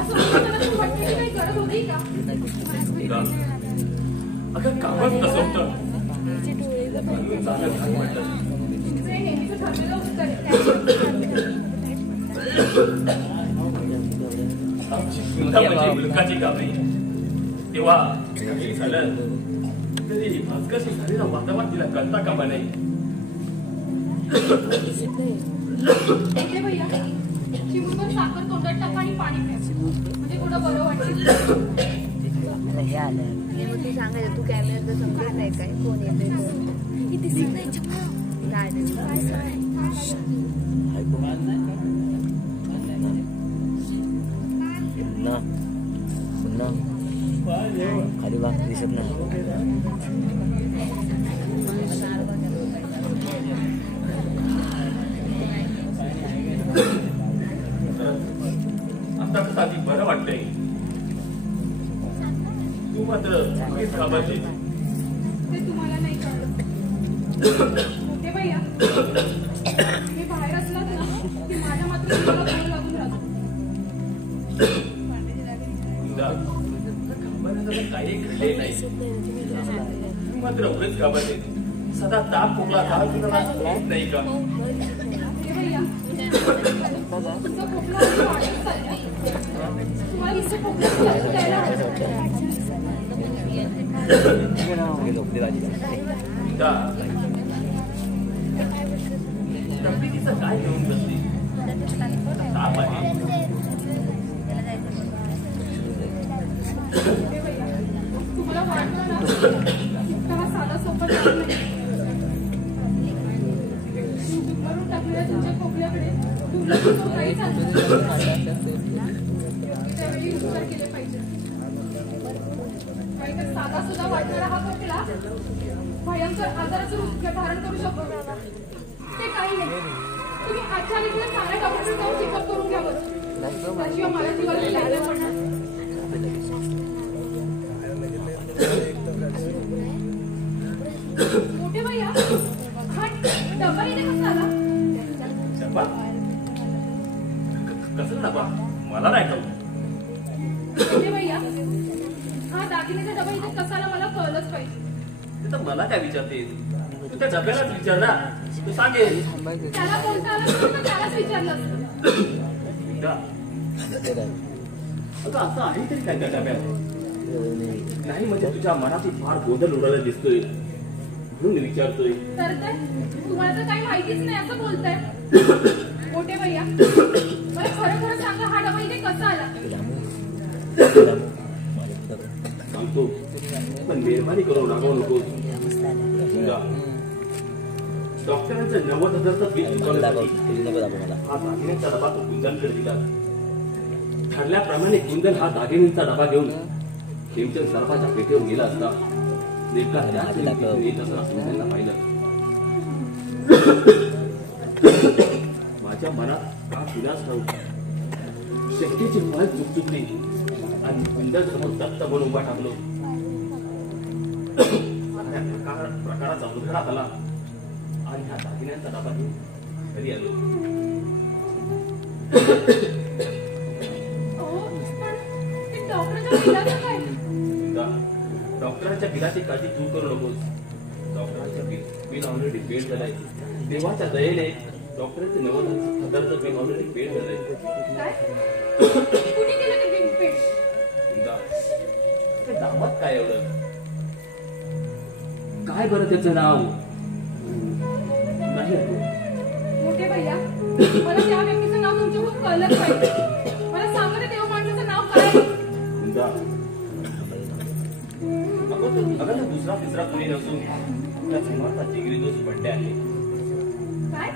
असं वाटतं वाटतं की काही गरज होती का? अगं कामच तसं होतं. चालत म्हटलं तुमचे नेहमीचं ठरलेलं उत्तर आहे. आमची सुंदर म्हणजे मुलकाची कामे. तेव्हा काही झालं तरी भास्करशी झालेला वातावरण तिला कळता कामा नाही. मोठे भैया, चिमूटभर साखर तोंडात टाका आणि पाणी प्या. म्हणजे थोडं बरं वाटेल. हे आलं तू सांगायचं, तू कॅमेरा समजत नाही काय कोण येतोय खाली बाग दिसत नाही. आता कसं आधी बरं वाटतंय. तू मात्र घाबरली. ते तुम्हाला नाही कळलं. मोठे भैया, मी बाहेर असलात ना की माझ्या मात्र तुम्हाला गोड लागून राहतो. घाबरण्याचं काही घडले नाही. तू मात्र एवढेच घाबरले. सदा ताप खोकला ताप तुला होत नाही का? मोठे भैया, तुमचा खोकला वाढत चाललाय. तुम्हाला इथे खोकल्याची जास्त द्यायला हवं. तब्येतीचं काय घेऊन बसली? ताप आहे. तुम्हाला वाटलं ना दुर्लक्ष काही चालतं योग्य त्यावेळी उपचार केले पाहिजे. काही तर साधा सुद्धा वाटणारा हा खोकला भयंकर आजाराचं रूप धारण करू शकतो. ते काही नाही. तुम्ही आजच्या रीतीने चांगल्या डॉक्टरकडे जाऊन चेकअप करून घ्या बरं. त्याशिवाय मला जीवाला लागलं पडणार. मोठे भैया हा डबा इथे कसा आला? डबा कसं डबा मला नाही ठाऊक. मोठे भैया हा दागिन्याचा डबा इथे कसा आला मला कळलंच पाहिजे. ते तर मला काय विचारते तू त्या डब्यालाच विचार ना तू सांगेल. त्याला कोणता आला तर त्यालाच विचारलं असतं. अगं असं आहे तरी काय त्या डब्यात? नाही म्हणजे तुझ्या मनात फार गोंधळ उडायला दिसतोय म्हणून विचारतोय. तर तुम्हाला तर काही माहितीच नाही असं बोलताय. मोठे भैया मला खरं खरं सांगा हा डबा इथे कसा आला? सांगतो पण मेहरबानी करून रागवू नको. डॉक्टरांचं 90,000चं बिल चुकवण्यासाठी हा दागिन्यांचा डबा तो कुंदनकडे दिला. ठरल्याप्रमाणे कुंदन हा दागिन्यांचा डबा घेऊन हेमचंद सरपाच्या पेठेवर गेला असता नेमका त्याच व्यक्तीतून येत असताना कुंदनला पाहिलं. माझ्या मनात का कुणास नव्हता शक्तीची माल चुकचुकली आणि कुंदन समोर दत्त म्हणून उभा टाकलो. प्रकाराचा उघडा आला आणि ह्या दागिन्यांचा डबा घेऊन घरी आलो. डॉक्टरांच्या बिलाची काळजी तू करू नकोस. डॉक्टरांच्या बिल ऑलरेडी पेड झालंय. देवाच्या दयेने डॉक्टरांचे 90,000चं बिल ऑलरेडी पेड झालंय. दावात काय एवढं काय बरं त्याचं नाव नाही. मोठे भैया मला त्या व्यक्तीचं नाव तुमच्याकडून कळलंच पाहिजे. मला सांगा ते देव माणसाचं नाव काय? अगं दुसरा तिसरा कोणी नसून त्या श्रीमंता जिगरी दोस्त बंड्या आहे. काय?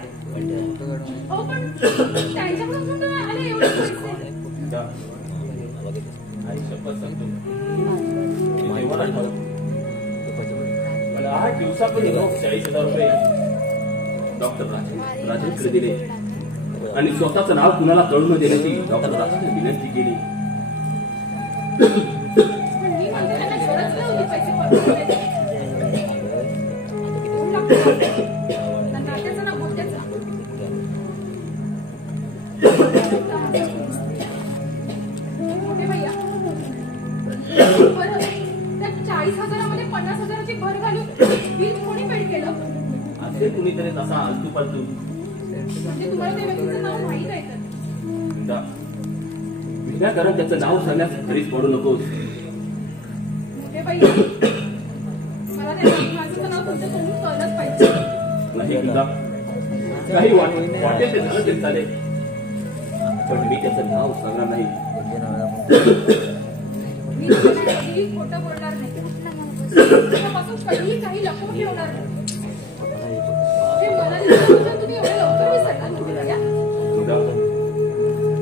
हो पण त्यांच्याकडून कुठं आले एवढे पैसे? आई शपथ सांगतो मला 8 दिवसापूर्वी 40,000 रुपये डॉक्टर राजेंद्र दिले आणि स्वतःचं नाव कुणाला कळून देण्याची डॉक्टर राजेंद्र विनंती केली. मोठे भैया 40,000मध्ये 50,000ची भर घालून बिल कोणी पेड केलं? असे कुणीतरी तसा आलतू पालतू. म्हणजे तुम्हाला त्या व्यक्तीचं नाव माहित आहे तर? विनाकारण त्याचं नाव सांगण्यास घरीच पडू नकोस. मोठे भैया मला त्या माणसाचं नाव तुमच्या तोंडून कळलंच पाहिजे. नाही तुझा काही वाटेल ते झालं तरी चालेल पण मी त्याचं नाव सांगणार नाही. मी कधीही खोटं बोलणार नाही. त्यापासून कधीही काही लपवून ठेवणार नाही. हे मला दिसल्याबद्दल तुम्ही एवढे लवकर विसरला मोठे भैया?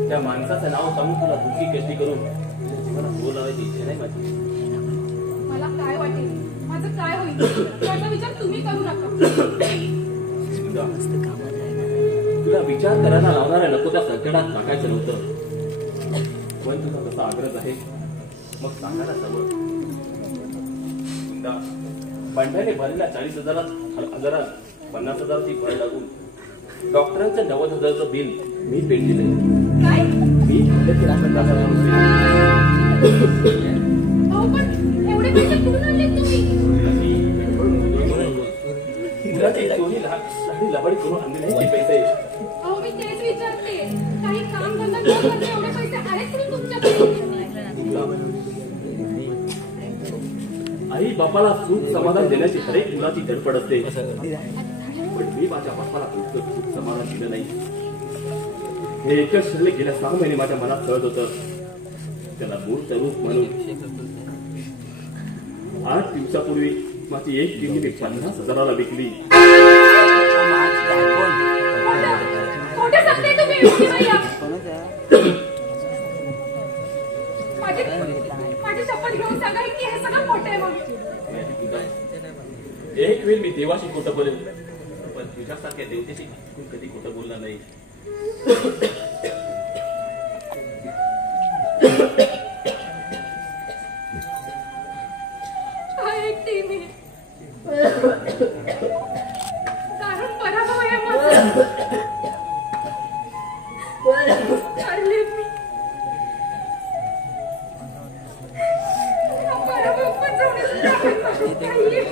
त्या माणसाचं नाव सांगून तुला दुःखी कष्टी करून जीवनात बोल लावायची इच्छा नाही माझी. मला काय वाटेल माझं काय होईल याचा विचार तुम्ही करू नका. तुला विचार करायला लावणाऱ्या नको त्या संकटात टाकायचं नव्हतं पण तुझा तसा आग्रह आहे मग सांगायला सवय. बंड्याने भरलेल्या 40,000 50,000ची भर लागून डॉक्टरांचं 90,000चं बिल मी पेड दिलंय. काय? मी पण एवढे पैसे कुठून आणले तुम्ही? चोरी लाडी लबाडी करून आणलेले आहेत ते पैसे. अहो मी तेच विचारते काही काम धंदा न करता एवढे पैसे आलेच कुठून तुमच्याकडे? आई बापाला सुख समाधान देण्याची हरेक मुलाची धडपड असते पण मी माझ्या बापाला सुख समाधान दिलं नाही. हे एकच क्षण गेल्या 6 महिने माझ्या मनात कळत होतं. त्याला मूर्त रूप म्हणून 8 दिवसापूर्वी माझी एक किडनी मी 50,000ला विकली. खोटं एवढी नाही आहे. माझी शपथ घेऊन सांगा की हे सगळं खोटं आहे. मग एक वेळ मी देवाशी खोटं बोलेल, पण तुझ्यासारख्या देवतेशी कधी खोटं बोलणार नाही. ऐकते मी, कारण पराभव आहे माझा. हारले मी. हा पराभव पचवण्याची ताकद माझ्यात नाहीये.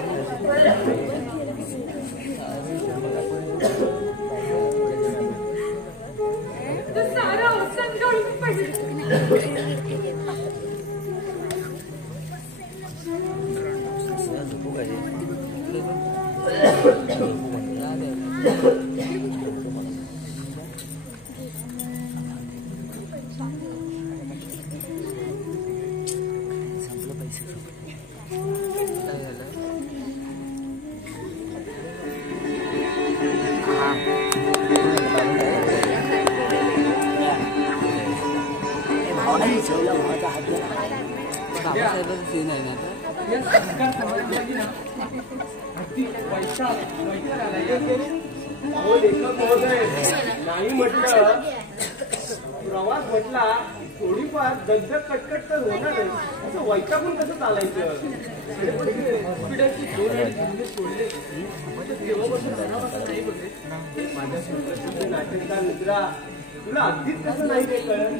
तो सारा अवसान गळून पडला. सीन आहे ना या संस्कार समाजाची ना अगदी वैशाख आला. हो लेखक महोदय, नाही म्हटलं प्रवास म्हटला थोडीफार दगदग कटकट तर होणारच. असं वैतागून कसं चालायचं? हॉस्पिटलची दोन आणि धंदे सोडले तेव्हापासून जनापासून नाही बघे. माझ्या सुप्रसिद्ध नाटककार मित्रा, तुला अगदीच कसं नाही ते कळत?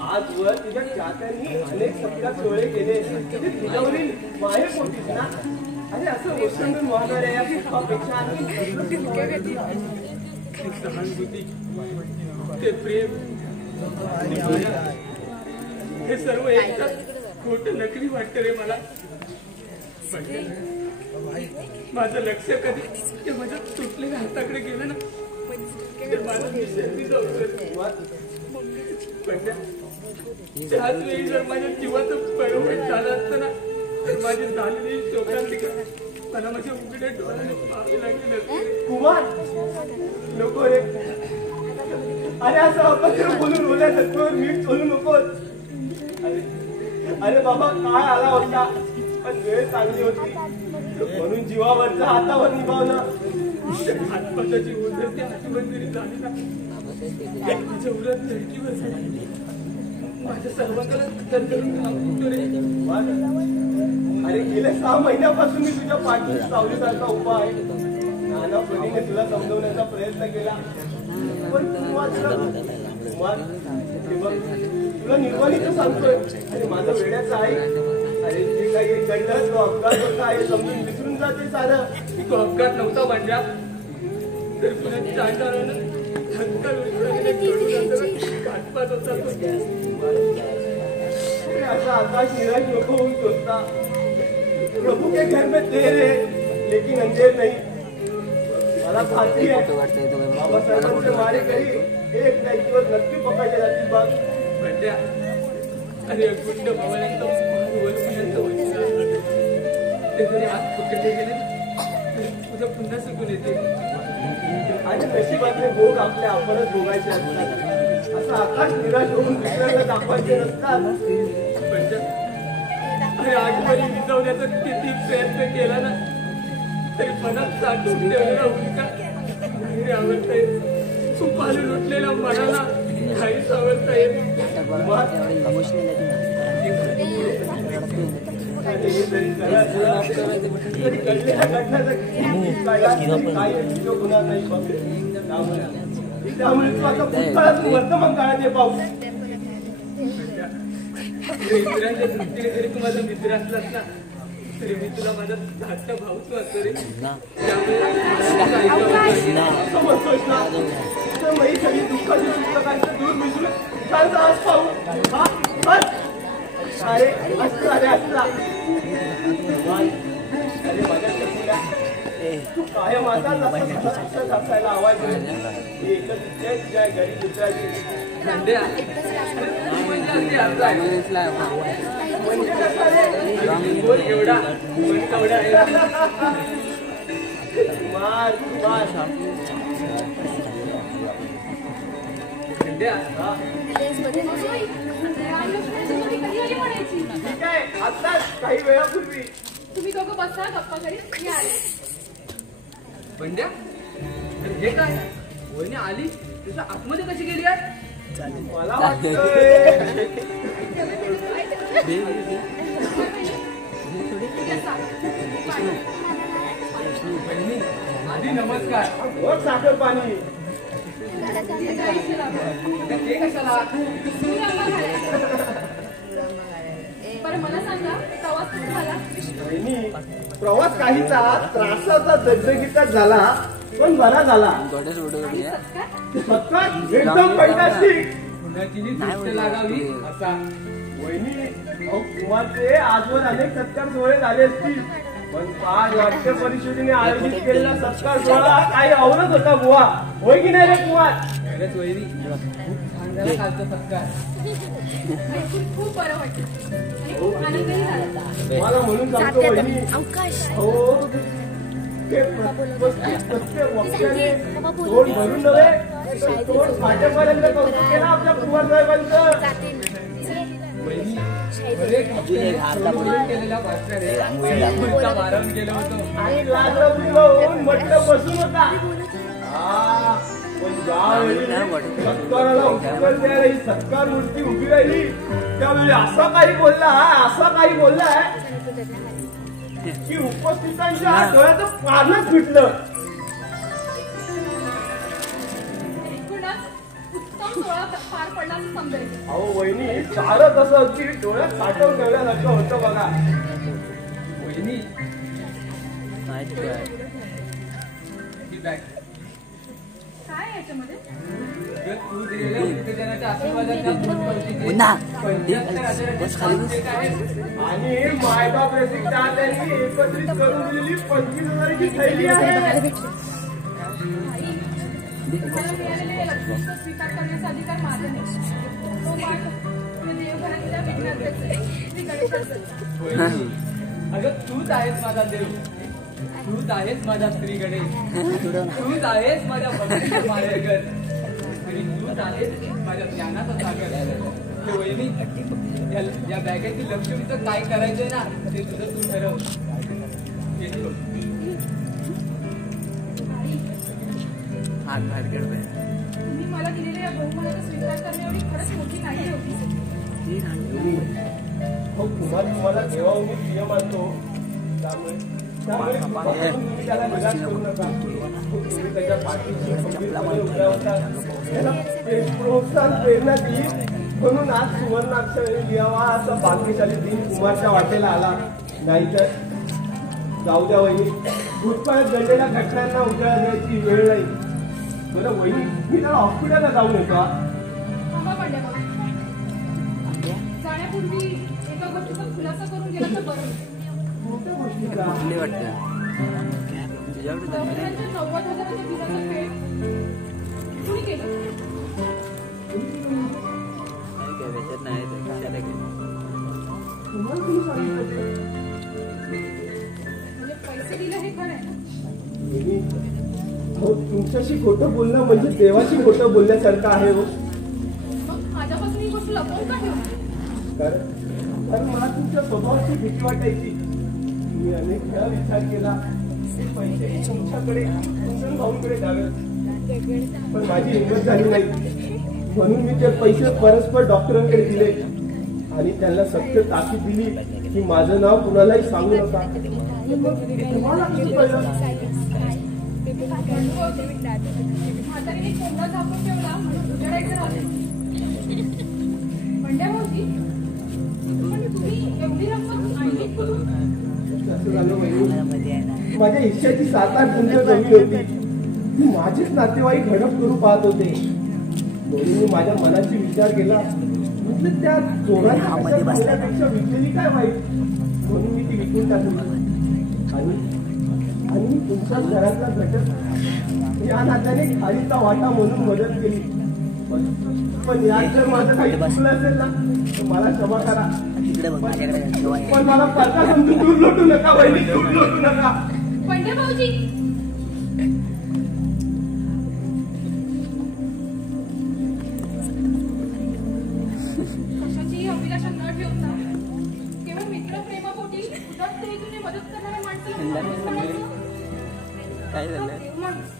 आजवर तुझ्या चाहत्यांनी अनेक सत्कार सोहळे केले, ते तुझ्यावरील माहे पोटीस ना. अरे असं ओसंडून वाहणाऱ्या या पुष्पापेक्षा सहानुभूती, ते प्रेम, हे सर्व एकच खोटं नकली वाटतं रे मला. माझं लक्ष कधी ते माझ्या तुटलेल्या हाताकडे गेलं ना, ते मला विसरली त्याच वेळी जर माझ्या जीवाचं बरोबर झालं असतं ना, तर माझी झालेली शोकांतिका मला माझ्या उघड्या डोळ्याने पाहावे लागले नसते. कुमार नको रे. अरे असं अपत्र बोलून बोलायचं मीठ बोलू नकोस. अरे बाबा, काळ आला होता पण वेळ चांगली होती म्हणून जीवावरचा हातावर निभावलं. हातपाताची उदरती आठवण जरी झाली ना, तिच्या उलट धडकीवर झाली. माझ्या सर्वांकडे तरतरून थांबतो रे. अरे गेल्या 6 महिन्यापासून मी तुझ्या पाठीत सावलीसारखा उभा आहे. नाना परीने तुला समजवण्याचा प्रयत्न केला, पण तुला निर्वाणीचं सांगतोय. अरे माझं वेड्याचं आहे. अरे जे काही घडलं तो अपघात होता आहे समजून विसरून जाते सारं. तो अपघात नव्हता म्हणजे तर पुन्हा चांडाळानं धक्का घाटपात होता. ऐसा आकाश निराश नको होऊन सोचता. प्रभु के घर में देर है लेकिन अंधेर नहीं. मला खात्री आहे बाबासाहेबांचे मारे काही एक नाही दिवस नक्की पकडले जातील. बघ म्हणजे अरे गुंड भावांचं ते जरी हात पकडले गेले तुझं पुन्हा सुकून येते. आणि नशिबातले भोग आपले आपणच भोगायचे असतात. असं आकाश निराश होऊन दुसऱ्याला दाखवायचे नसतात. अरे आजवरी विजवण्याचा किती प्रयत्न केला ना, तरी मनात साठून ठेवलेला उलका काही आवडता येत. सुपारी लुटलेल्या मनाला काहीच आवडता येत. गुन्हा नाही त्यामुळे तू आता भूतकाळात वर्तमान काळात पाहू. मित्रांच्या दृष्टीने जरी तू माझा मित्र असलास ना, तरी मी तुला माझा धाकटा भाऊच वाटतो रे. असं म्हणतोस ना, तर मग सगळी दुःखाची पुस्तकांचं दूर मिसळून छानसा आज पाहू. अरे असला अरे असला अरे माझ्या शक्तीला तू कायम असाच असंच असायला आवाज एकच तुझ्या घरी मित्राची म्हणजे कसं रे एवढा पण केवढा आहे. मार मार पंड्या रामलक्ष्मणाची जोडी कधी आली म्हणायची? ठीक आहे, आताच काही वेळापूर्वी. तुम्ही दोघं बसा गप्पा करीत मी आले. पंड्या तर हे काय वहिनी आली तुझ्या आतमध्ये कशी गेली आहे? मला वाटतंय वहिनी आधी नमस्कार. वर साखर पाणी. ते कशाला? बरं मला सांगा प्रवास कुठे झाला? वहिनी, प्रवास काहीचा त्रासाचा दगदगीचा झाला पण बरा झाला. आणि सत्कार? सत्कार एकदम पैशाची. कुणाची दृष्ट लागावी असा. वहिनी, अहो, कुमारचे आजवर अनेक सत्कार सोहळे झाले असतील पण 5 वार्षिक परिषदेने आयोजित केलेला सत्कार सोहळा काही आवडत होता बुवा. होय की नाही रे कुमार? खरंच वहिनी खूप छान झाला कालचा सत्कार. ऐकून खूप बरं वाटलं आणि खूप आनंदही झाला. मला म्हणून सांगतो वहिनी, अवकाश हो ते प्रत्येक वक्त्याने तोंड भरून नव्हे तर तोंड फाटेपर्यंत कौतुक केलं आपल्या कुमार साहेबांचं. वहिनी खरे केलेला भाषण आहे. मारण केलं होतं आणि लागलं उठलं होऊन म्हटलं बसून होता. हा, पण ज्यावेळी सत्काराला उत्तर द्यायला ही सत्कार मूर्ती उभी राहिली त्यावेळी असा काही बोलला की उपस्थितांच्या डोळ्याचं पारणच फिटलं. एकूणच उत्तम सोहळा पार पडला असं समजायचं. अहो वहिनी, सारं कसं अगदी डोळ्यात साठवून ठेवल्यासारखं होतं बघा. वहिनी ही बॅग काय आहे याच्यामध्ये? जर तू दिलेल्या उत्तेजनाच्या आशीर्वादाच्या आणि मायबाप रसिकता त्यांनी एकत्रित करून दिलेली 25,000ची थैली आहे. तुम्हाला मिळालेले हे लक्ष्मीचा स्वीकार करण्याचा अधिकार माझा नाही. तो मान या देवघरातल्या विघ्नार्थ्याचा, श्री गणेशाचा. अगं तूच आहेस माझा देव, तूच आहेस माझा श्री गणेश, तूच आहेस माझ्या भक्तीचं माहेरघर आणि तूच आहेस माझ्या ज्ञानाचा सागर. ते वहिनी या बॅगेतील लक्ष्मीचं काय करायचंय ना ते तुझं तू ठरव. तुम्ही मला दिलेल्या या बहुमानाचा स्वीकार करणे एवढी खरंच मोठी नाही होती. हो, तुम्हाला जेव्हा मी प्रिय मानतो त्यामुळे तुम्ही त्याला निराश करू नका. तुम्ही त्याच्या पाठीशी खंबीरपणे उभ्या होता. त्याला प्रोत्साहन प्रेरणा दिली म्हणून आज सुवर्णाक्षराने लिहावा असा भाग्यशाली दिन कुमारच्या वाटेला आला. नाहीतर जाऊ द्या वहिनी, भूतकाळात घडलेल्या घटनांना उजाळा द्यायची वेळ नाही. बरं वहिनी, मी त्याला हॉस्पिटलला जाऊन येतो. थांबा पंड्या बाबा. जाण्यापूर्वी एका गोष्टीचा खुलासा करून गेला तर बरं. मोठ्या गोष्टीचा दवाखान्याच्या 90,000च्या बिलाचं पेड कुणी केलं? तुम्हाला कोणी सांगितलं ते? म्हणजे पैसे दिले हे खरं आहे ना? वहिनी, अहो, तुमच्याशी खोटं बोलणं म्हणजे देवाशी खोटं बोलण्यासारखं आहे हो. मग माझ्यापासून ही गोष्ट लपवून का ठेवणार? कारण मला तुमच्या स्वभावाची भीती वाटायची. मी अनेक वेळा विचार केला ते पैसे तुमच्याकडे कुंदन भाऊंकडे द्यावेत पण माझी हिंमत झाली नाही. म्हणून मी ते पैसे परस्पर डॉक्टरांकडे दिले आणि त्यांना सत्य ताकीद दिली की माझं नाव कुणालाही सांगू नका. तुम्हाला कसं कळलं? म्हातारीने कोंबडा झाकून ठेवला म्हणून उजेडायचं राहिले. पंड्या भाऊजी, पण तुम्ही एवढी रक्कम आणलीत कुठून? असं झालं वहिनी, माझ्या हिश्श्याची 7-8 गुंठ जमीन होती. ती माझेच नातेवाईक हडप करू पाहत होते. म्हणून मी माझ्या मनाची विचार केला. म्हटलं त्या चोरांपेक्षा विकलेली काय वाईट. म्हणून मी ती विकून टाकली आणि तुमच्या घरातला घटक या नात्याने खालीचा वाटा म्हणून मदत केली. पण यात जर माझं काही चुकलं असेल ना तर मला क्षमा करा. पण मला परका समजून दूर लोटू नका वहिनी, दूर लोटू नका. पंड्या भाऊजी, एवढ्या प्रेमापोटी उदास तरी मदत करणाऱ्या माणसाला माणूस म्हणायचं? काय झालं? माणूस.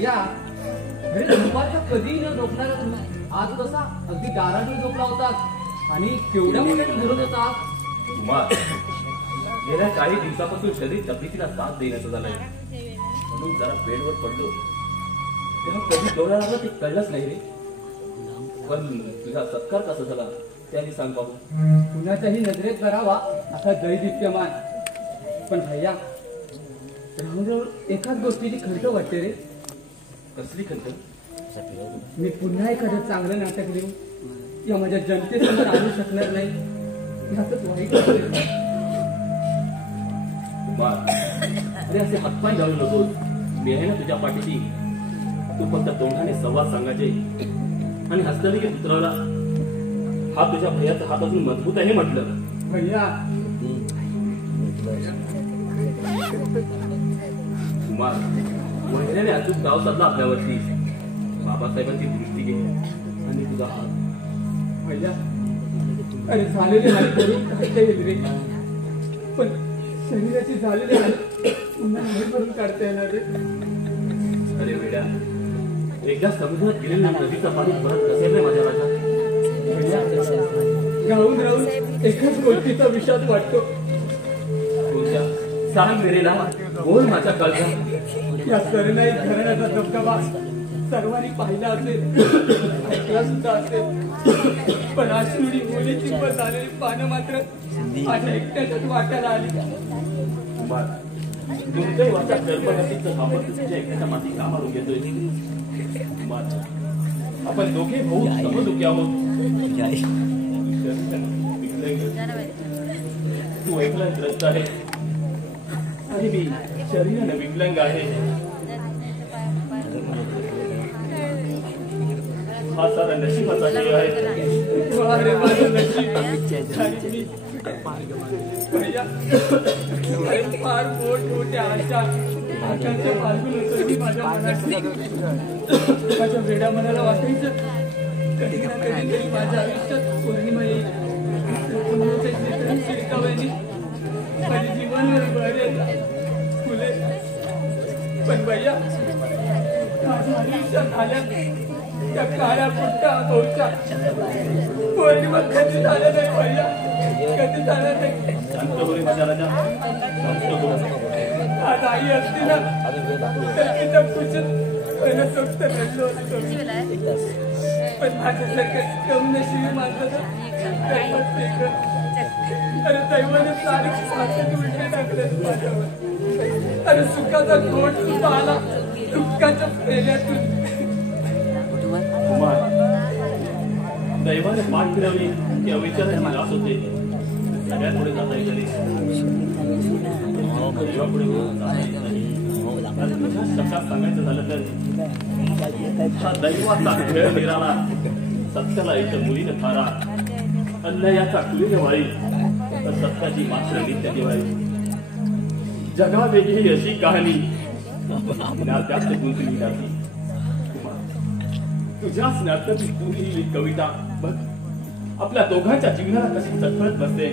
या दुपारचा कधीही न झोपणारा तुम्ही आज कसा अगदी दारातून झोपला होतात आणि केवढ्या मोठ्याने बोलत होतात. कुमार, गेल्या काही दिवसापासून शरीर तब्येतीला साथ देण्याचं झालंय म्हणून जरा बेडवर पडलो तेव्हा कधी डोळा लागला ते कळलंच नाही रे. पण तुझा सत्कार कसा झाला त्याने सांग बाबू. कुणाच्याही नजरेत करावा असा दैदिप्यमान. पण भैया राहून राहून एकाच गोष्टीची खंत वाटते रे. कसली खंत? मी पुन्हा एखादं चांगलं नाटक लिहू या माझ्या जनतेसमोर आणू शकणार नाही यातच वाईट वाटते. कुमार, अरे असे हातपाय घालून नकोस. मी आहे ना तुझ्या पाठीशी. तू फक्त तोंडाने संवाद सांगायचे आणि हस्तलिखित उतरवला. हा तुझ्या भैयाचा हात अजून मजबूत आहे म्हटलं. भैया कुमार, महिन्याने अचूक गाव साधला आपल्यावरती. बाबासाहेबांची दृष्टी घे आणि तुझा हात. भैया अरे झालेले हाल करून काढता येईल रे. पण शरीराची झालेली हाल पुन्हा नाही भरून काढता येणार रे. अरे वेड्या, एकदा समुद्रात गेलेल्या नदीचं पाणी परत कसेल रे माझ्या राजा. गाऊन राहून एकाच गोष्टीचा विषाद वाटतो. कोणत्या? सांग मेरेला, बोल माझ्या कळसा. या सरनाई घराण्याचा दबदबा सर्वांनी पाहिला असेल, ऐकला सुद्धा असेल. पण आश्रुडी मुलीची पण झालेली पानं मात्र माझ्या एकट्याच्याच वाट्याला आली. कुमार, दुर्दैवाच्या कर्मनसीचं आपण तुझ्या एकट्याच्या माती का मारून घेतोय? कुमार, आपण दोघे भाऊ समदुखी आहोत. तू ऐकला ग्रस्त आहे आणि मी शरीराने विकलांग आहे. हा सारा नशिबाचा खेळ आहे. अरे माझं नशीब आणि मी भैया अरे फार मोठमोठ्या आशांच्या मार्गून होतं माझ्या मनात. माझ्या वेड्या मनाला वाटायचं कधी ना कधीतरी माझ्या आयुष्यात पौर्णिमा येईल. शिरकावानी माझे जीवन भरेल फुले. पण भैया माझ्या आयुष्यात आल्या त्या काळ्या पुट्टा भाऊच्या पौर्णिमा कधी झाल्या नाही भैया, कधी झाल्या नाही. शांत हो रे माझ्या राजा, शांत हो. आज आई असती ना तर तिच्या कुशीत मनसोक्त रडलो असतो. पण माझ्यासारखं कमनशिबी माणसाचं दैवत वेगळं. अरे दैवाने सारे साथीत उलटे टाकले माझ्यावर. अरे सुखाचा घोट सुद्धा आला दुःखाच्या पेल्यातून. कुमार, दैवाने पाठ फिरवली की अविचाराची लास होते. सगळ्यात पुढे जाता येईल दैवापुढे जाता येत नाही. शब्दात सांगायचं झालं तर हा दैवाचा खेळ निराळा. सत्याला इथं मुलीनं थारा. अन्यायाचा कुलीने वाळी तर सत्याची मात्र नित्य दिवाळी. जगा वेगळी अशी कहाणी त्यात गुंतली जाती. तुझ्याच नाटकाची पूर्वी कविता बघ आपल्या दोघांच्या जीवनाला कशी चटफळत बसते.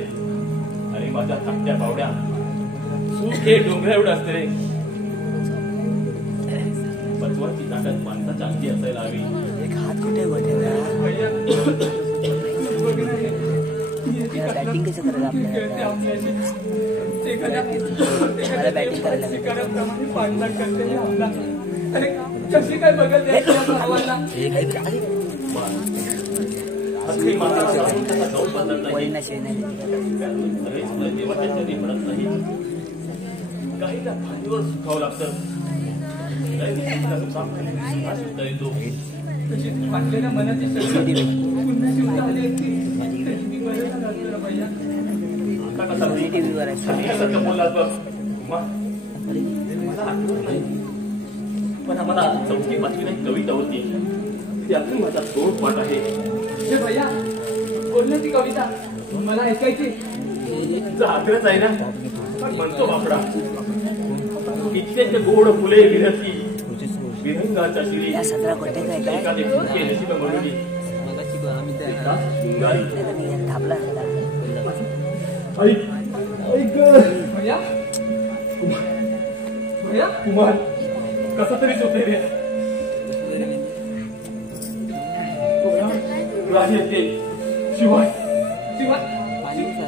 आणि माझ्या धाकट्या बावड्या सुख हे डोंगरा एवढं असते रे. बचवाची ताकद माणसाच्या अंगी असायला हवी. एक हात कुठे बॅटिंग कसं करायला आपल्याला बॅटिंग करायला कशी काय बघत भावाला. काहीला खांदीवर सुखावं लागतं. वाटलेल्या मनाची शक्ती पुन्हा जीवता आली असती तरी मी बरं झालं असतं भैया. बोललात बघ. मला आठवत नाही पण आम्हाला 4थी 5वीला एक कविता होती, त्यातून माझा तोड पाठ आहे. हे भैया बोल ना ती कविता, मला ऐकायची. तुझा आग्रह आहे ना, पण म्हणतो बापडा. कित्येक गोड फुले विरती विरंगाच्या शिरी एखादे फुलके नशीब म्हणून भैया भैया कुमार कसा तरीच होते रे. राजे ते शिवाय शिवाय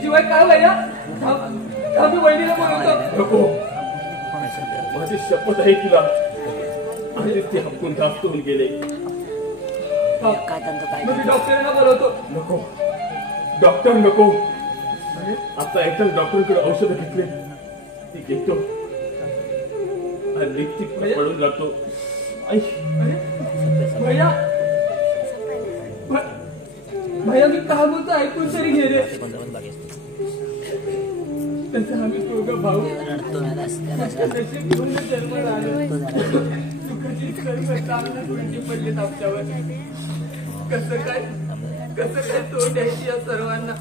शिवाय काय भैया, आम्ही वहिनीला बोलवतो. नको, माझी शपथ आहे तुला. आणि ते हक्कून जास्त होऊन गेले. मी डॉक्टरांना बोलवतो. नको डॉक्टर नको. आता एकदा डॉक्टरकडे औषधं घेतले, ती घेतो आणि पडून लागतो. भैया भैया मी काय बोलतो ऐकून तरी घे रे. तसं आम्ही दोघं भाऊ घेऊन जन्माला आलो. सुखाची सर्व चांगली उलटी पडलीत आमच्यावर. कसं काय तोड द्यायची या सर्वांना.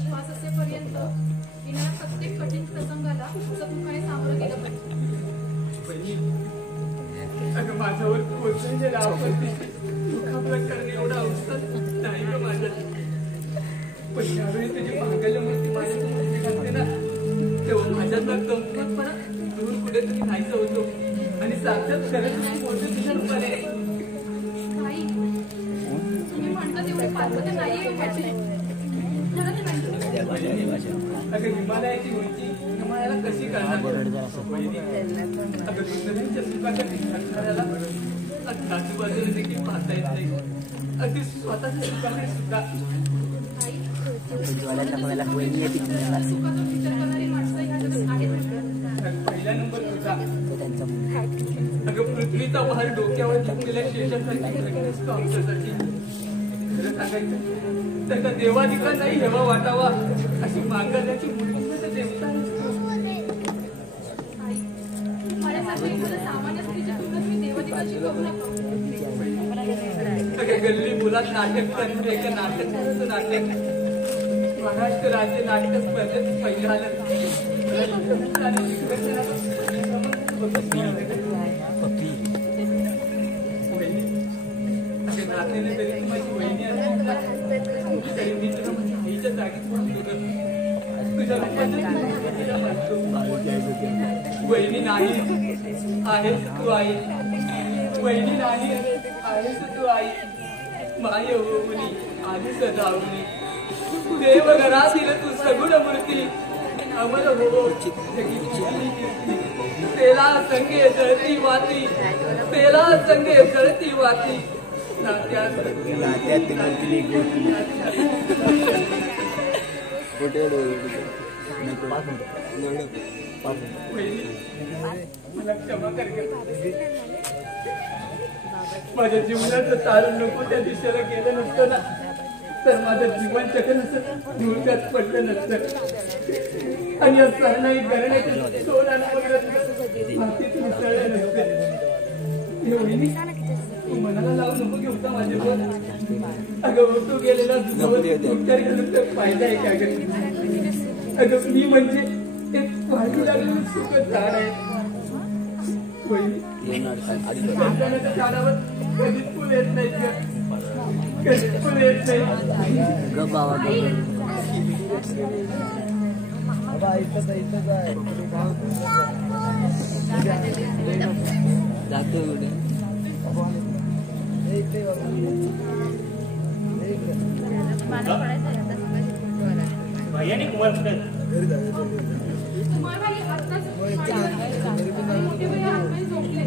श्वास असेपर्यंत येणाऱ्या प्रत्येक कठीण प्रसंगाला सुखाने सामोरं गेलं पाहिजे. अगं माझ्यावर कोसळलेला आपत्ती दुखापला करणे एवढा अवसर नाही ग माझ्यात. पण त्यावेळी त्याची भांगायला मूर्ती माझ्या घालते ना, तेव्हा माझ्यातला कमकुवतपणा दूर कुठेतरी नाहीसा होतो आणि साक्षात खरंच मोठे तुझ्या रूपाने. आई, तुम्ही म्हणता तेवढी पात्रता नाहीये माझी. खरंच नाही. अगं हिमालयाची उंची हिमालयाला कशी करणार. अगं दुसऱ्यांच्या सुखाच्या ठिकाणाला आजूबाजूला देखील पाहता येत नाही. अगदी स्वतःच्या सुखाकडे सुद्धा. सुखाचा विचार करणारी माणसं ह्या जगात आहेत. पहिला नंबर तुझा. अगं पृथ्वीचा भार डोक्यावर घेतलेल्या शेषासारखी घटनेस तो आमच्यासाठी. खरं सांगायचं तर का देवाधिकांनाही हेवा वाटावा अशी मांगल्याची मूर्ती देवता. माझ्यासारखं एखादं सामान्य स्त्रीची तुलना तुम्ही देवदेवाची करू नका. सगळ्या गल्ली मुलात नाटक करते का नाटक नाटक. महाराष्ट्र राज्य नाट्य स्पर्धेत पहिलं आलं. नातेने तरी माझी वहिनी तरी मी तुला माझ्या आईच्या जागीच म्हणतो. तुझ्या वहिनी नाही आहेस तू आई. वहिनी नाही आहेस तू आई. माय होऊनी आधी सदावणी देव घरातील तू सगुण मूर्ती. अमर हो तेला संगे जळती वाती. तेला संगे जळती वाती. नात्यात मला क्षमा कर. माझ्या जीवनाचं तारण नको त्या दिशेला गेलं नसतं ना, तर माझं जीवन चक्र नसतं धुळक्यात पडलं नसतं. आणि या सरणाई करण्याचे सोडानं वगैरे मातीत मिसळलं नसतं. तू मनाला लावून नको घेऊता माझे बोल. अगं तू गेलेला उपचार करून फायदा आहे का ग. अगं मी म्हणजे एक वाढू लागलेलं सुखद झाड आहे. संतानाच्या झाडावर कधीच फुल येत नाही ग. कधीच फुल येत नाही. भैयानी कुमार तुम्हाला आत्ताच मोठे भैया आतमध्ये झोपले.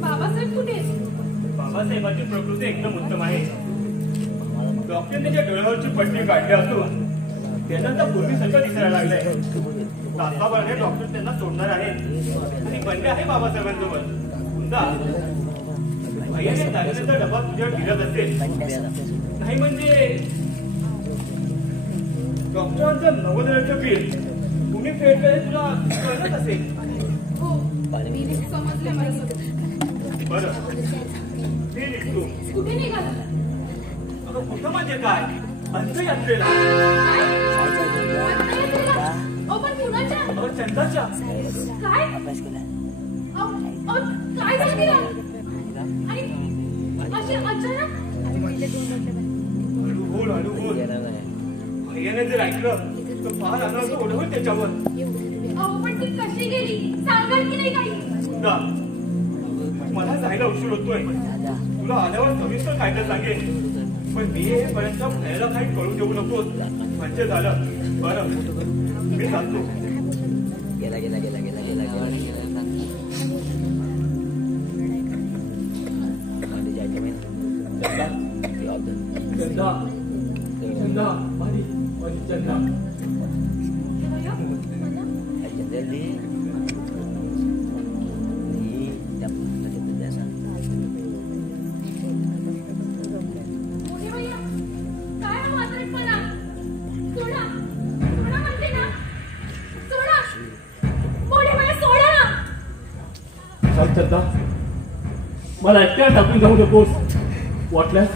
बाबासाहेब कुठे आहेत? बाबासाहेबांची प्रकृती एकदम उत्तम आहे. डॉक्टर त्याच्या डोळ्यावरची पट्टी काढली असून त्यानंतर पूर्वी सगळं दिसायला लागलंय. तासाभराने डॉक्टर त्यांना सोडणार आहेत आणि बंडे आहे बाबासाहेबांसोबत. भैयाने दागिन्याचा डबा तुझ्या ढिलत असेल. नाही म्हणजे डॉक्टरांचं 90,000चं बिल कुणी फेडलंय तुला कळत असेल. हो मी समजले मला सगळं. बरं मी निघतो. कुठे निघाला? अगं कुठं म्हणजे काय अंत्ययात्रेला. पण कुणाच्या? अगं चंदाच्या. काय काय झालं तिला? आणि अशी अचानक हळू बोल. भैयाने जर ऐकलं तर फार अनाथ ओढवल त्याच्यावर. पण ती कशी गेली सांगाल की नाही काही? सुद्धा मला जायला उशीर होतोय. तुला आल्यावर सविस्तर काय तर सांगेन. पण मी येईपर्यंत भैयाला काही कळू देऊ नकोस म्हणजे झालं. बरं मी सांगतो. गेला चंदा माझी चंदा जल्दी काय हा म्हातारपणा? सोडा म्हणते ना. सोडा मोठे भैया सोडा ना. चंदा मला एकट्या टाकून जाऊ नकोस. वाटल्यास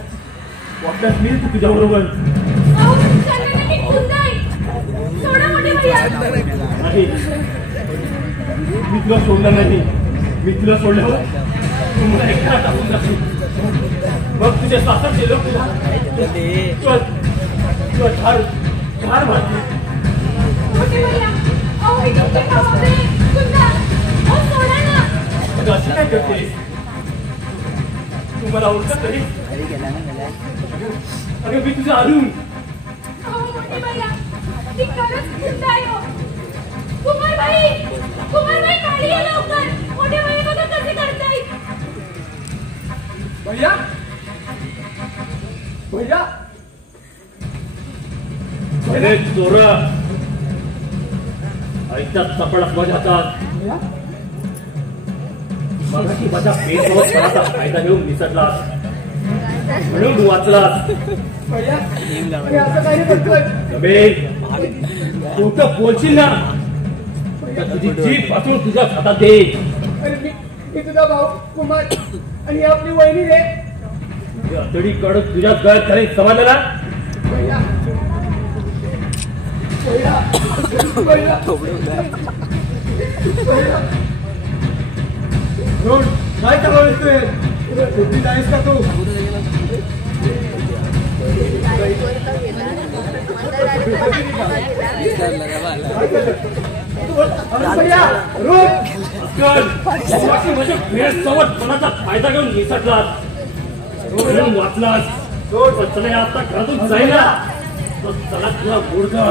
मी तुझ्या बरोबर. सोडा मोठे भैया. नाही मी तुला सोडलं नाही. मी तुला सोडल्यावर तू मला एकट्या टाकून जाशील. मग तुझे सासरचे लोक तुला ठार मारतील. मोठे भैया हे तुमचे कामाचे सुद्धा सोडा ना. अगं अशी काय करतेस? तू मला ओळखत नाही. अगं मी तुझं अरुण. मोठे भैया ती खरंच खुंड आहे हो. कुमारबाई खाली ये लवकर. मोठे भैया बघा कसे करताय. भैया अरे चोरा ऐकतात सापडत माझ्या हातात. मगाशी माझ्या बेसोबतपणाचा फायदा घेऊन निसटलास म्हणून वाचलास. असं काही करतोय. तू तर बोलशील ना तुझी जीभ वाचून तुझ्या हातात दे. अरे मी तुझा भाऊ कुमार आणि ही आपली वहिनी रे. अतडी कडक तुझ्या गळ्यात घालीन समजलं ना. काय करायला सुट्टी नाहीस का तू? भेडसोबतपणाचा फायदा घेऊन निसटलास म्हणून वाचलास. चला आता घरातून जाईना चला तुला गुडघा.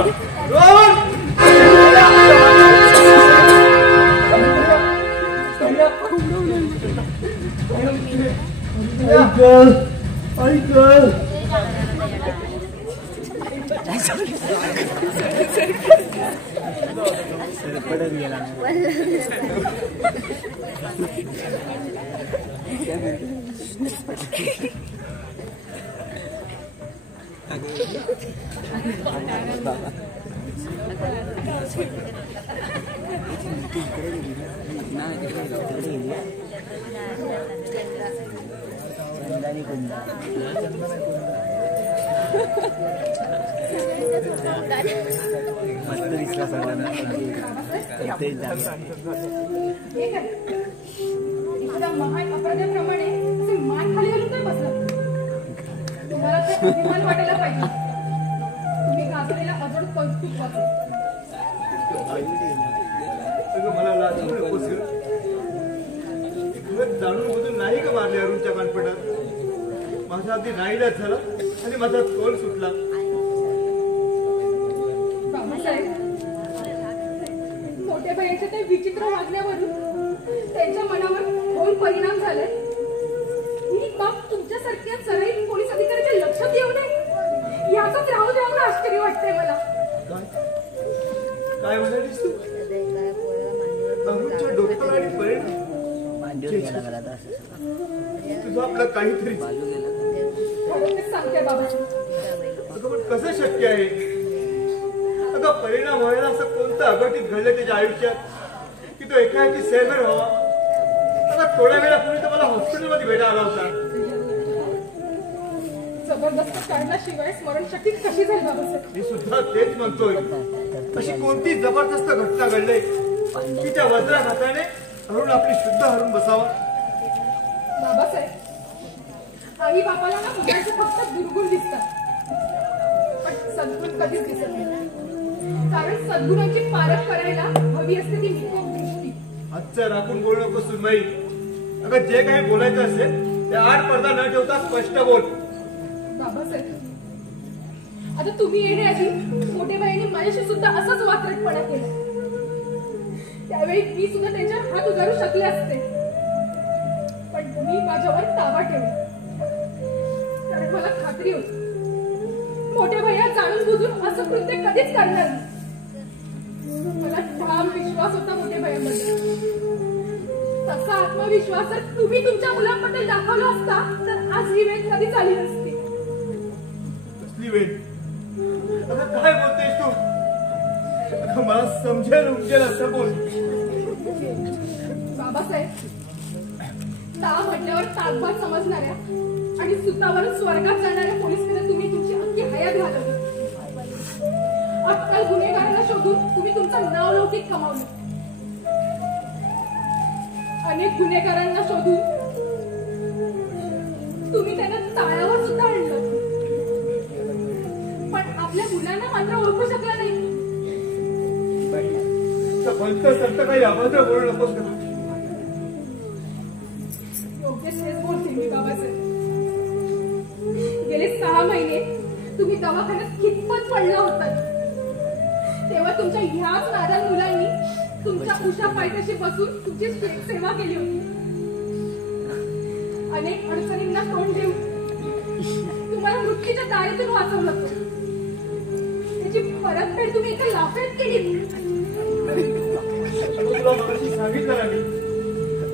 पडत गेला. मस्त दिसला सगळ्यांना. महान अपराध्याप्रमाणे असे मान खाली घालून काय बसलं? तुम्हाला ते अभिमान वाटायला पाहिजे. तुम्ही घाबरलेला अजून कौतुक वाचू. मला लाजून नकोस. जाणून बुजून नाही का मारले अरुणच्या कानपटात? माझा अगदी नाईलाज झाला आणि माझा तोल सुटला. मोठ्या बाईच्या त्या विचित्र वागण्यावरून त्यांच्या मनावर खोल परिणाम झालाय. ही बाब तुमच्यासारख्या सराईत पोलीस अधिकाऱ्याच्या लक्षात येऊ नये याचाच राहू द्यावं आश्चर्य वाटतंय मला. काय म्हणालीस तू? अरुणच्या डोक्यावर आणि परिणाम तुझं आपलं काहीतरी. म्हणून मी सांगते बाबा, अगं पण कसं शक्य आहे? अगं परिणाम व्हायला असं कोणतं अघटित घडलं त्याच्या आयुष्यात की तो एकाएकी सेव्हर व्हावा? आता थोड्या वेळापूर्वी तर मला हॉस्पिटलमध्ये भेटा आला होता. जबरदस्त काढल्याशिवाय स्मरणशक्ती कशी जाईल बाबासाहेब? मी सुद्धा तेच म्हणतोय. अशी कोणती जबरदस्त घटना घडली की त्या वज्राघाताने अरुण आपली शुद्ध हरून बसावा? बाबासाहेब, आई बापाला ना मुलाचे फक्त दुर्गुण दिसतात, पण सद्गुण कधीच दिसत नाही. कारण सद्गुणांची पारख करायला हवी असते ती निकोप दृष्टी. आजचं राखून बोलू नको सुनबाई. अगं जे काही बोलायचं असेल ते आड पडदा न ठेवता स्पष्ट बोल. बाबासाहेब, आता तुम्ही येण्याआधी मोठ्या बाईंनी माझ्याशी सुद्धा असाच वात्रटपणा केला. त्यावेळी मी सुद्धा त्यांच्यावर हात उगारू शकले असते, पण मी माझ्यावर ताबा ठेवला. कारण मला खात्री होती मोठ्या भैया जाणून बुजून असं कृत्य कधीच करणार नाही. मला ठाम विश्वास होता मोठ्या भैयामध्ये. तसा आत्मविश्वास जर तुम्ही तुमच्या मुलांबद्दल दाखवला असता तर आज ही वेळ कधीच आली नसती. कसली वेळ? आता काय बोलतेस तू? अगं मला समजेल उमजेल असं बोल. बाबासाहेब, ता म्हटल्यावर ताकभार समजणाऱ्या आणि सुतावरून स्वर्गात जाणाऱ्या पोलिसकडे तुम्ही तुमची अख्खी हयात घालवली. अक्कल गुन्हेगारांना शोधून तुम्ही तुमचं नाव लौकिक कमावलं. अनेक गुन्हेगारांना शोधून तुम्ही त्यांना ताळ्यावर सुद्धा आणलं, पण आपल्या मुलांना मात्र ओळखू शकला नाही. भलतं सत्य काही अभद्र बोलू नकोस का? योग्य तेच बोलते मी बाबासाहेब. गेले 6 महिने तुम्ही दवाखान्यात कितपत पडला होता, तेव्हा तुमच्या ह्याच नादान मुलांनी तुमच्या उशा पायथ्याशी बसून तुमची सेवा केली होती. अनेक अडचणींना तोंड देऊन तुम्हाला मृत्यूच्या दारीतून वाचवलं. त्याची परतफेड तुम्ही एका लाफेत केली. तुला मगाशी सांगितलं ना मी,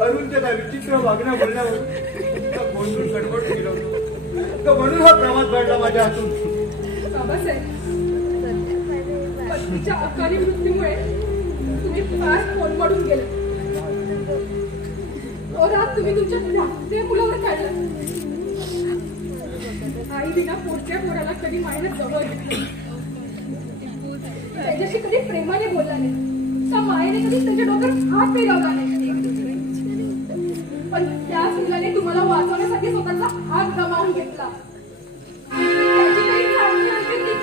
अरुणच्या त्या विचित्र वागण्या बोलण्यावर गोंधळ गडबड केलं होतं, म्हणून हा प्रवास घडला माझ्या हातून. बाबासाहेब, पत्नीच्या अकाली मृत्यूमुळे तुम्ही फार कोलमडून गेला. तो रात तुम्ही तुमच्या धाकट्या मुलावर काढला. आई विना पोटच्या पोराला कधी मायला जवळ घेतलं, त्याच्याशी कधी प्रेमाने बोलला नाही, त्या मायेने कधी त्याच्या डोक्यावर हात फिरवला नाही. पण त्याच मुलाने तुम्हाला वाचवण्यासाठी स्वतःचा हात गमावून घेतला. त्याची काही चांगली आहे ती.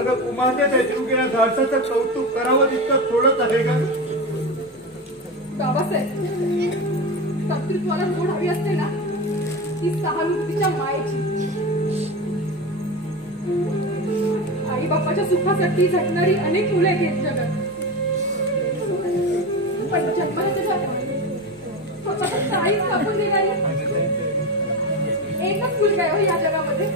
अगं कुमारच्या त्या जीव गेल्या धाडसाचं कौतुक करावं तितकं थोडंच आहे का? बाबासाहेब, कर्तृत्वाला जोड हवी असते ना, ती सहानुभूतीच्या मायेची. आई बापाच्या सुखासाठी झटणारी अनेक मुलं आहेत जगात, पण जन्माच्या स्वतःच काहीच कापून देणारी एकच मुलगा आहे हो या जगामध्ये.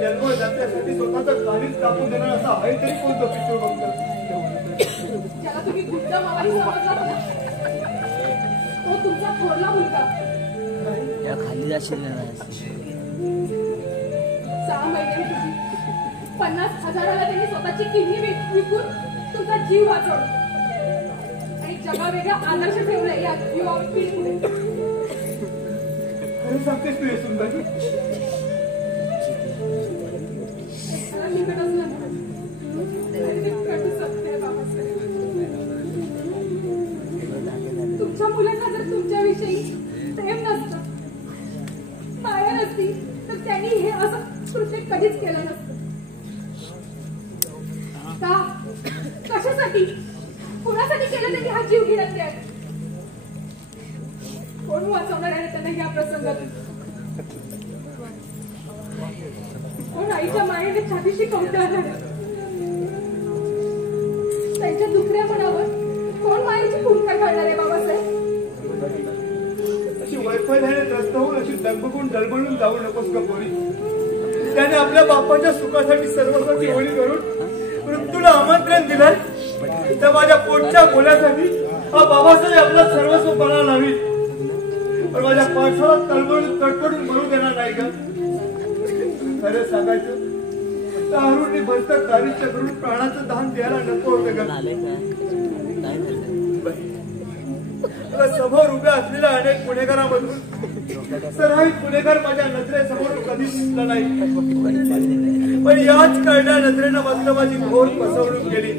जन्म जाण्यासाठी स्वतःच काहीच कापून देणार असा आहे तरी कोणतं पितृ बघतात? ज्याला तुम्ही गुड्ड मावाली समजलात ना, तो तुमचा थोरला मुलगा. खाली जाशील ना. 6 महिन्यांनी तुम्ही 50,000ला त्यांनी स्वतःची किडनी विकून तुमचा जीव वाचवला आणि जगावेगळा आदर्श ठेवला या युवा पिढीपुढे. खरं सांगतेस तू हे सुंदर? निकट असला ना कटू सत्य आहे बाबासाहेब. तुमच्या मुलांना जर तुमच्याविषयी प्रेम नसतं, माया नसती, तर त्यांनी हे असं कृत्य कधीच केलं नसतं. का? कशासाठी? कुणासाठी केलं त्यांनी हा जीव घेण्यात त्याग? कोण वाचवणार आहे त्यांना या प्रसंगातून? कोण आईच्या मायेने छातीशी कवटाळणार? त्यांच्या दुखड्या मनावर कोण मायेची फुंकार घालणार आहे बाबासाहेब? अशी वैफल्याने त्रस्त होऊन अशी दगबगून डळबळून जाऊ नकोस का पोरी? त्याने आपल्या बापाच्या सुखासाठी सर्वस्वाची होळी करून मृत्यूला आमंत्रण दिलंय. त्या माझ्या पोटच्या मुलासाठी हा बाबासाहेब आपला सर्वस्व पणा लावी, पण माझ्या पाठसाला तडफडून मरू देणार नाही का? खरं सांगायचं तर अरुणने भरतात दारीच्या करून प्राणाचं दान द्यायला नको होतं का? समोर उभ्या असलेल्या अनेक गुन्हेगारांमधून सराईत गुन्हेगार माझ्या नजरेसमोर कधीच दिसला नाही, पण याच कळण्या नजरेनं मात्र माझी घोर फसवणूक केली.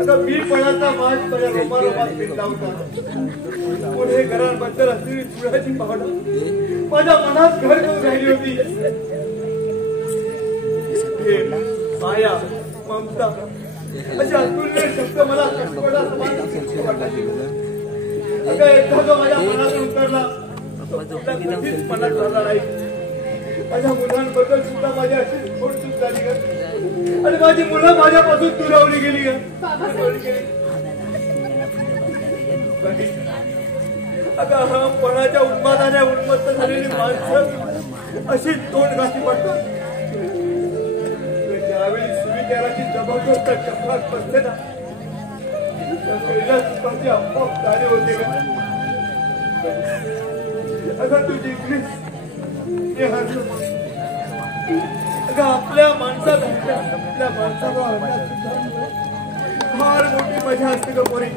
आता मी पणाचा माज माझ्या रोमारोमात फिरला होता. गुन्हेगारांबद्दल असलेली चुळाची भावना माझ्या मनात घर करून राहिली होती. माया, ममता असे अतुल्य शब्द मला कष्टपडा समान वाटायचे. एकदा जो माझ्या मनातून उतरला तो कधीच मनात झाला नाही. माझ्या मुलांबद्दल सुद्धा माझी अशी खोडचूक झाली का, आणि माझी मुलं माझ्यापासून दुरावली गेली का? अहमपणाच्या उन्मादाने उन्मत्त झालेली माणसं अशी तोंडघाशी पडतात. ज्यावेळी सुविचाराची जबरदस्त चक्रात बसते ना, सुखाची आपोआप कार्य होते का? अगं तू जिंकलीस, हे हरलो. अगं आपल्या माणसाला फार मोठी मजा असते का पोरी?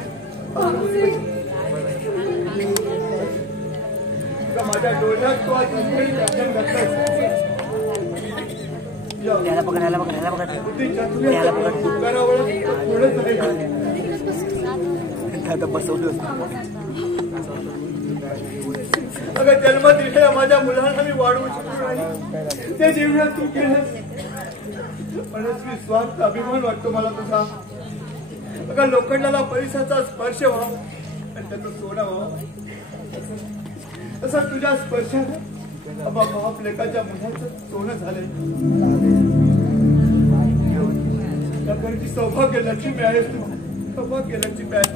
माझ्या डोळ्यात तो आज दर्शन घातलाय. अगं जन्म दिलेल्या माझ्या मुलांना मी वाढवू शकतो नाही, ते जीवनात तू केलंस. मनस्वी स्वार्थ अभिमान वाटतो मला तुझा. अगं लोखंडाला पैशाचा स्पर्श व्हावा आणि त्याचं सोनं व्हावं, तसं तुझ्या स्पर्शाने बाप लेकाच्या मुलाचं सोनं झालंय. त्या घरची सौभाग्य लक्ष्मी आहेस तू, सौभाग्य लक्ष्मी आहे.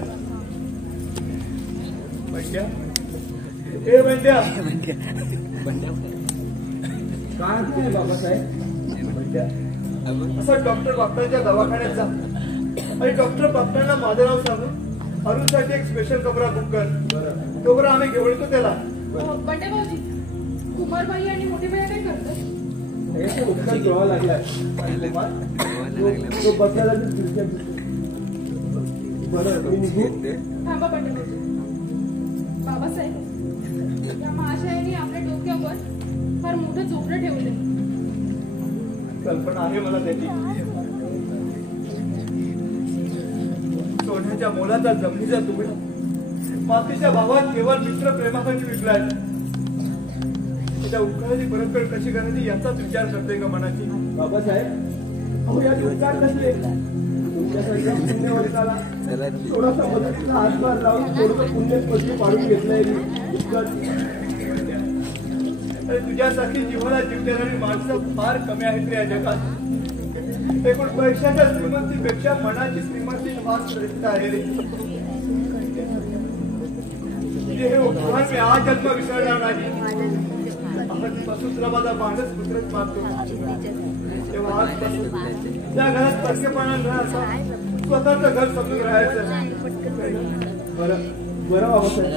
ए बंड्या, काय असते बाबासाहेब? असं डॉक्टरांच्या दवाखान्यात जा आणि डॉक्टरांना माझं नाव सांगून अरुणसाठी एक स्पेशल कमरा बुक कर. तो बरं आम्ही घेऊन येतो त्याला. बंड्या भाऊजी, कुमारबाई आणि मोठी बाई काय करतात? लागला तो बसला थांबा बंड्या भाऊजी. बाबासाहेब, या महाशयाने आपल्या डोक्यावर फार मोठं चोपडं ठेवलंय. कल्पना आहे मला त्याची. सोन्याच्या मोलाचा जमिनीचा तुकडा मातीच्या भावात केवळ मित्र प्रेमासाठी विकलाय. त्याच्या उपकाराची परतफेड कशी करायची याचाच विचार करते का मनाची? बाबासाहेब, अहो याचे विचार कसले? तुमच्यासारख्या पुण्यवंताला थोडासा मदतीचा हातभार लावून थोडंसं पुण्य पदवी पाडून घेतलंय. आणि तुझ्यासारखी जीवाला जीव देणारी माणसं फार कमी आहेत रे या जगात. एकूण पैशाच्या श्रीमंतीपेक्षा मनाची श्रीमंती फार श्रेष्ठ आहे रे. हे उपहार मी आज जन्म विसरणार नाही. आजपासून तुला माझा माणूस पुत्रच मानतो. तेव्हा आजपासून त्या घरात परकेपणा न असा स्वतःचं घर समजून राहायचं. बरं बरं बाबासाहेब,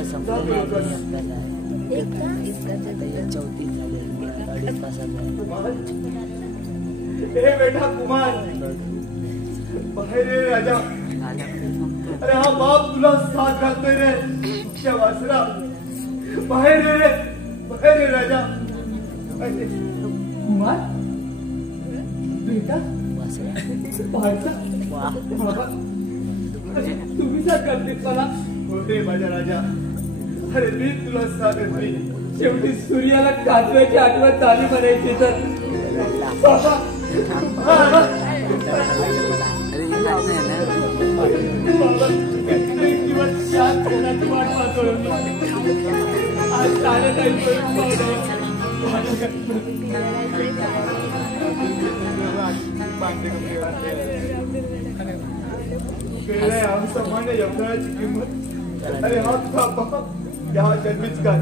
हे बेटा कुमार, बाहेर रे राजा. अरे हा बाप तुला साथ घालतोय रे. त्या वासरा बाहेर रे, बाहेर रे राजा. कुमार बेटा, बाहेरचा बाबा, तुम्ही साथ करते मला? होते माझ्या राजा. अरे मी तुला साथ घातली. शेवटी सूर्याला काजव्याची आठवण झाली म्हणायची तर बाबा. सामान्य यवनाची किंमत. अरे हा तुझा बाप या जन्मीच काय,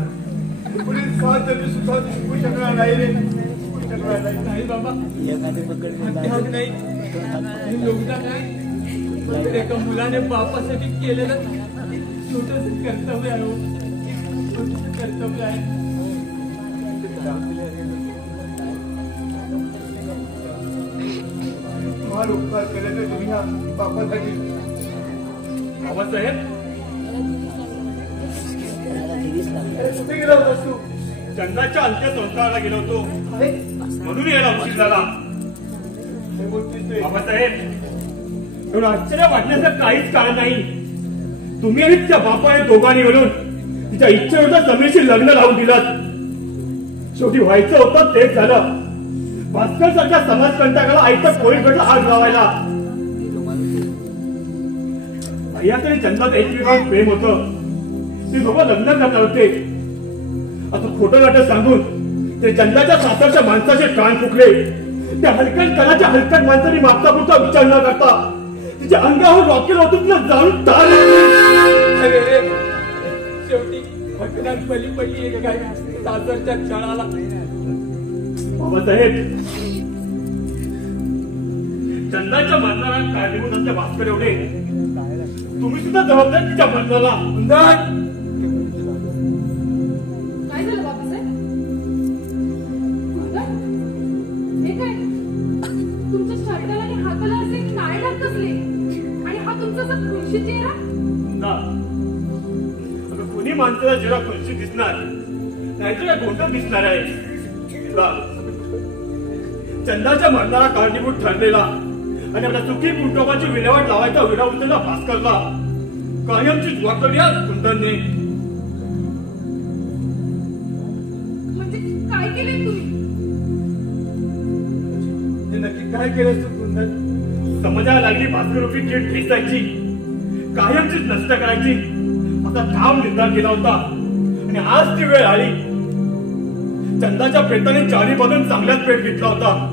पुढील 7 जन्मी सुद्धा शिकू शकणार नाही रे. नाही बाबा, नाही योगदान नाही. तर एका मुलाने बापासाठी केलेलं छोटस कर्तव्य आहे हो. छोटस कर्तव्य आहे. फार उपकार केले तुम्ही ह्या बापासाठी. बाबासाहेब कुठे गेला होतास तू? चंद्राच्या अंत्यसंस्काराला गेलो होतो म्हणून यायला उशीर झाला. हे बोलतेस ते? बाबासाहेब एवढं आश्चर्य वाटण्याचं काहीच कारण नाही. तुम्ही आणि तिच्या बापाने दोघांनी मिळून तिच्या इच्छेनुसार समीरशी लग्न लावून दिलं. शेवटी व्हायचं होतं तेच झालं. भास्कर सारख्या समाजकंटकाला आईचं पोळी भेटला आग लावायला. भैयाकडे चंद्रात एकमेकांवर प्रेम होतं. ते दोघं लग्न करणार होते. असं खोटं नाटक सांगून ते चंद्राच्या सासरच्या माणसाचे कान फुकले. त्या हलकट कणाच्या हलकट माणसाने मागचा पुढचा विचार न करता तिच्या अंगावर रॉकेल होतून जाऊन टाळ अरे रे, शेवटी घटनात बली पडली एक काय सासरच्या क्षणाला. बाबासाहेब चंद्राच्या मरणाला कारणीभूत असल्या भास्कर एवढे तुम्ही सुद्धा जबाबदार तिच्या मरणाला. काय झालं बाबासाहेब? हे काय तुमच्या शर्टाला आणि हाताला असे काळे डाग कसले? आणि हा तुमचा असा खुर्शी चेहरा? कोणी माणसाला चेहरा खुर्शी दिसणार नाहीतर गोंधळ दिसणार आहे. चंद्राच्या मरणाला कारणीभूत ठरलेला आणि आपल्या चुकी कुटुंबाची विल्हेवाट लावायचा विडा उचलला भास्करला कायमची जबाबदारी या कुंदनने. म्हणजे काय केले तुम्ही? नक्की काय केलंस तू कुंदन? समाजाला लागली भास्कर रूपी कीड ठेचायची कायमचीच नष्ट करायची असा ठाम निर्धार केला होता. आणि आज ती वेळ आली. चंदाच्या प्रेताने चारी बाजून चांगल्याच पेट घेतला होता.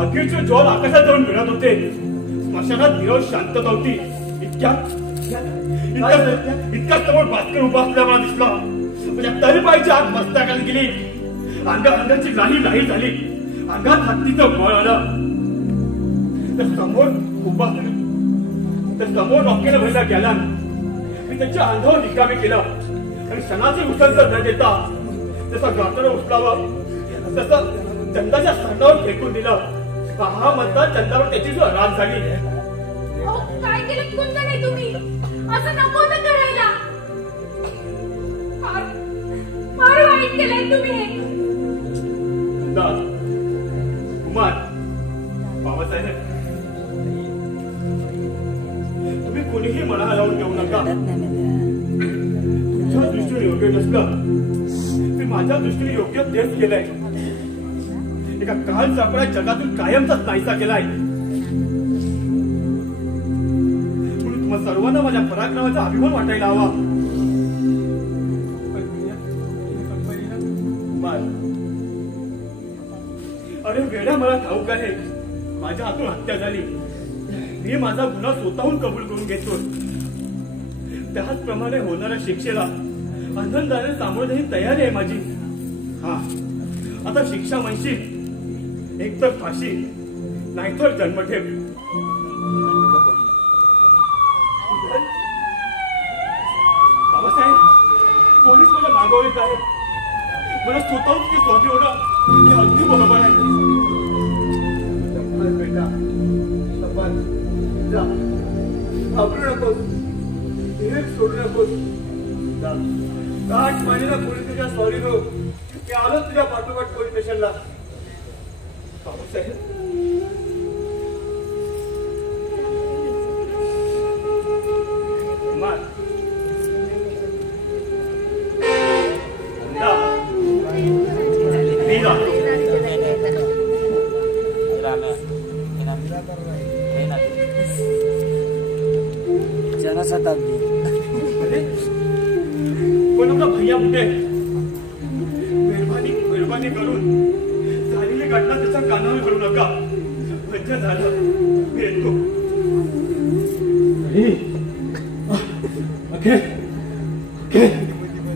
आगीचे ज्वाल आकाशात जाऊन मिळत होते. स्मशानात निरव शांतता होती. इतक्या समोर भास्कर उभा असल्या मला दिसला. म्हणजे तरीपायची आग मस्तकात गेली. अंगाची लाही लाही झाली. अंगात हत्तीचं बळ आलं. तर समोर उभा तर समोर रॉकेल व्हायला गेला. मी त्याच्या अंगावर रिकामी केलं आणि क्षणाचे उसंत न देता जसं गातर उचलावं तसं चंदाच्या स्तनावर फेकून दिलं. हा म्हणता चंदावर त्याची जो राग झाली. काय केलं कुंदन आहे तुम्ही? असं नको होतं करायला. फार वाईट केलंय तुम्ही हे. कुमार बाबासाहेब तुम्ही कोणीही मनाला लावून घेऊ नका. तुमच्या दृष्टीने योग्य नसलं मी माझ्या दृष्टीने योग्य तेच केलंय. एका काल सापळा जगातून कायमचाच नाहीसा केलाय. म्हणून तुम्हा सर्वांना माझ्या पराक्रमाचा अभिमान वाटायला हवा. अरे वेड्या मला ठाऊक आहे माझ्या हातून हत्या झाली. मी माझा गुन्हा स्वतःहून कबूल करून घेतो. त्याचप्रमाणे होणाऱ्या शिक्षेला आनंदाने सामोरण्याची तयारी आहे माझी. हा आता शिक्षा म्हणशील एक तर फाशी नाहीतर जन्मठेप. बाबासाहेब पोलीस मला मागवलेत आहेत. मला स्वतःहून ती स्वाधी होणं हे अगदी बरोबर आहे. बेटा जा घाबरू नकोस. धीर सोडू नकोस. 8 महिन्याला पोलीस तुझ्या सॉरी नो मी आलो तुझ्या पाठोपाठ पोलीस स्टेशनला. बाबासाहेब कुमार जनशताब्दी पण आपला भैया कुठे? मेहरबानी करून झालेली घटना त्याच्या कानावर करू नका. म्हणजे झालं मी येतो.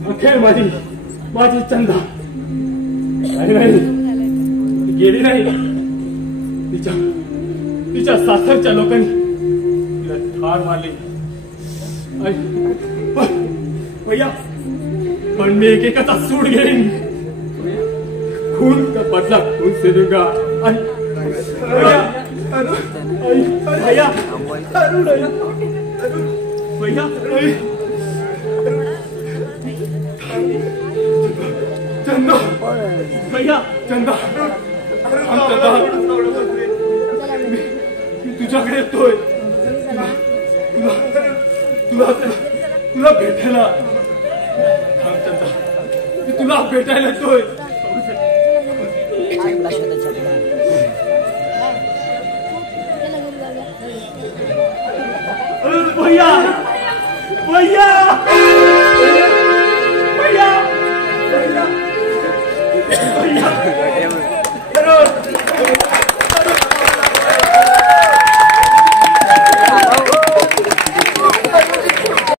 अखेर माझी चंदा नाही गेली नाही. तिच्या सासरच्या लोकांनी ठार मारली भैया पण मी एकेकाचा सूट घेईन खून का बदला खून से दूंगा भैया भैया चंदा भैया चंदा मी तुझ्याकडे येतोय तुला भेटायला चंदा मी तुला भेटायला येतोय भैया भैया भैया भैया भैया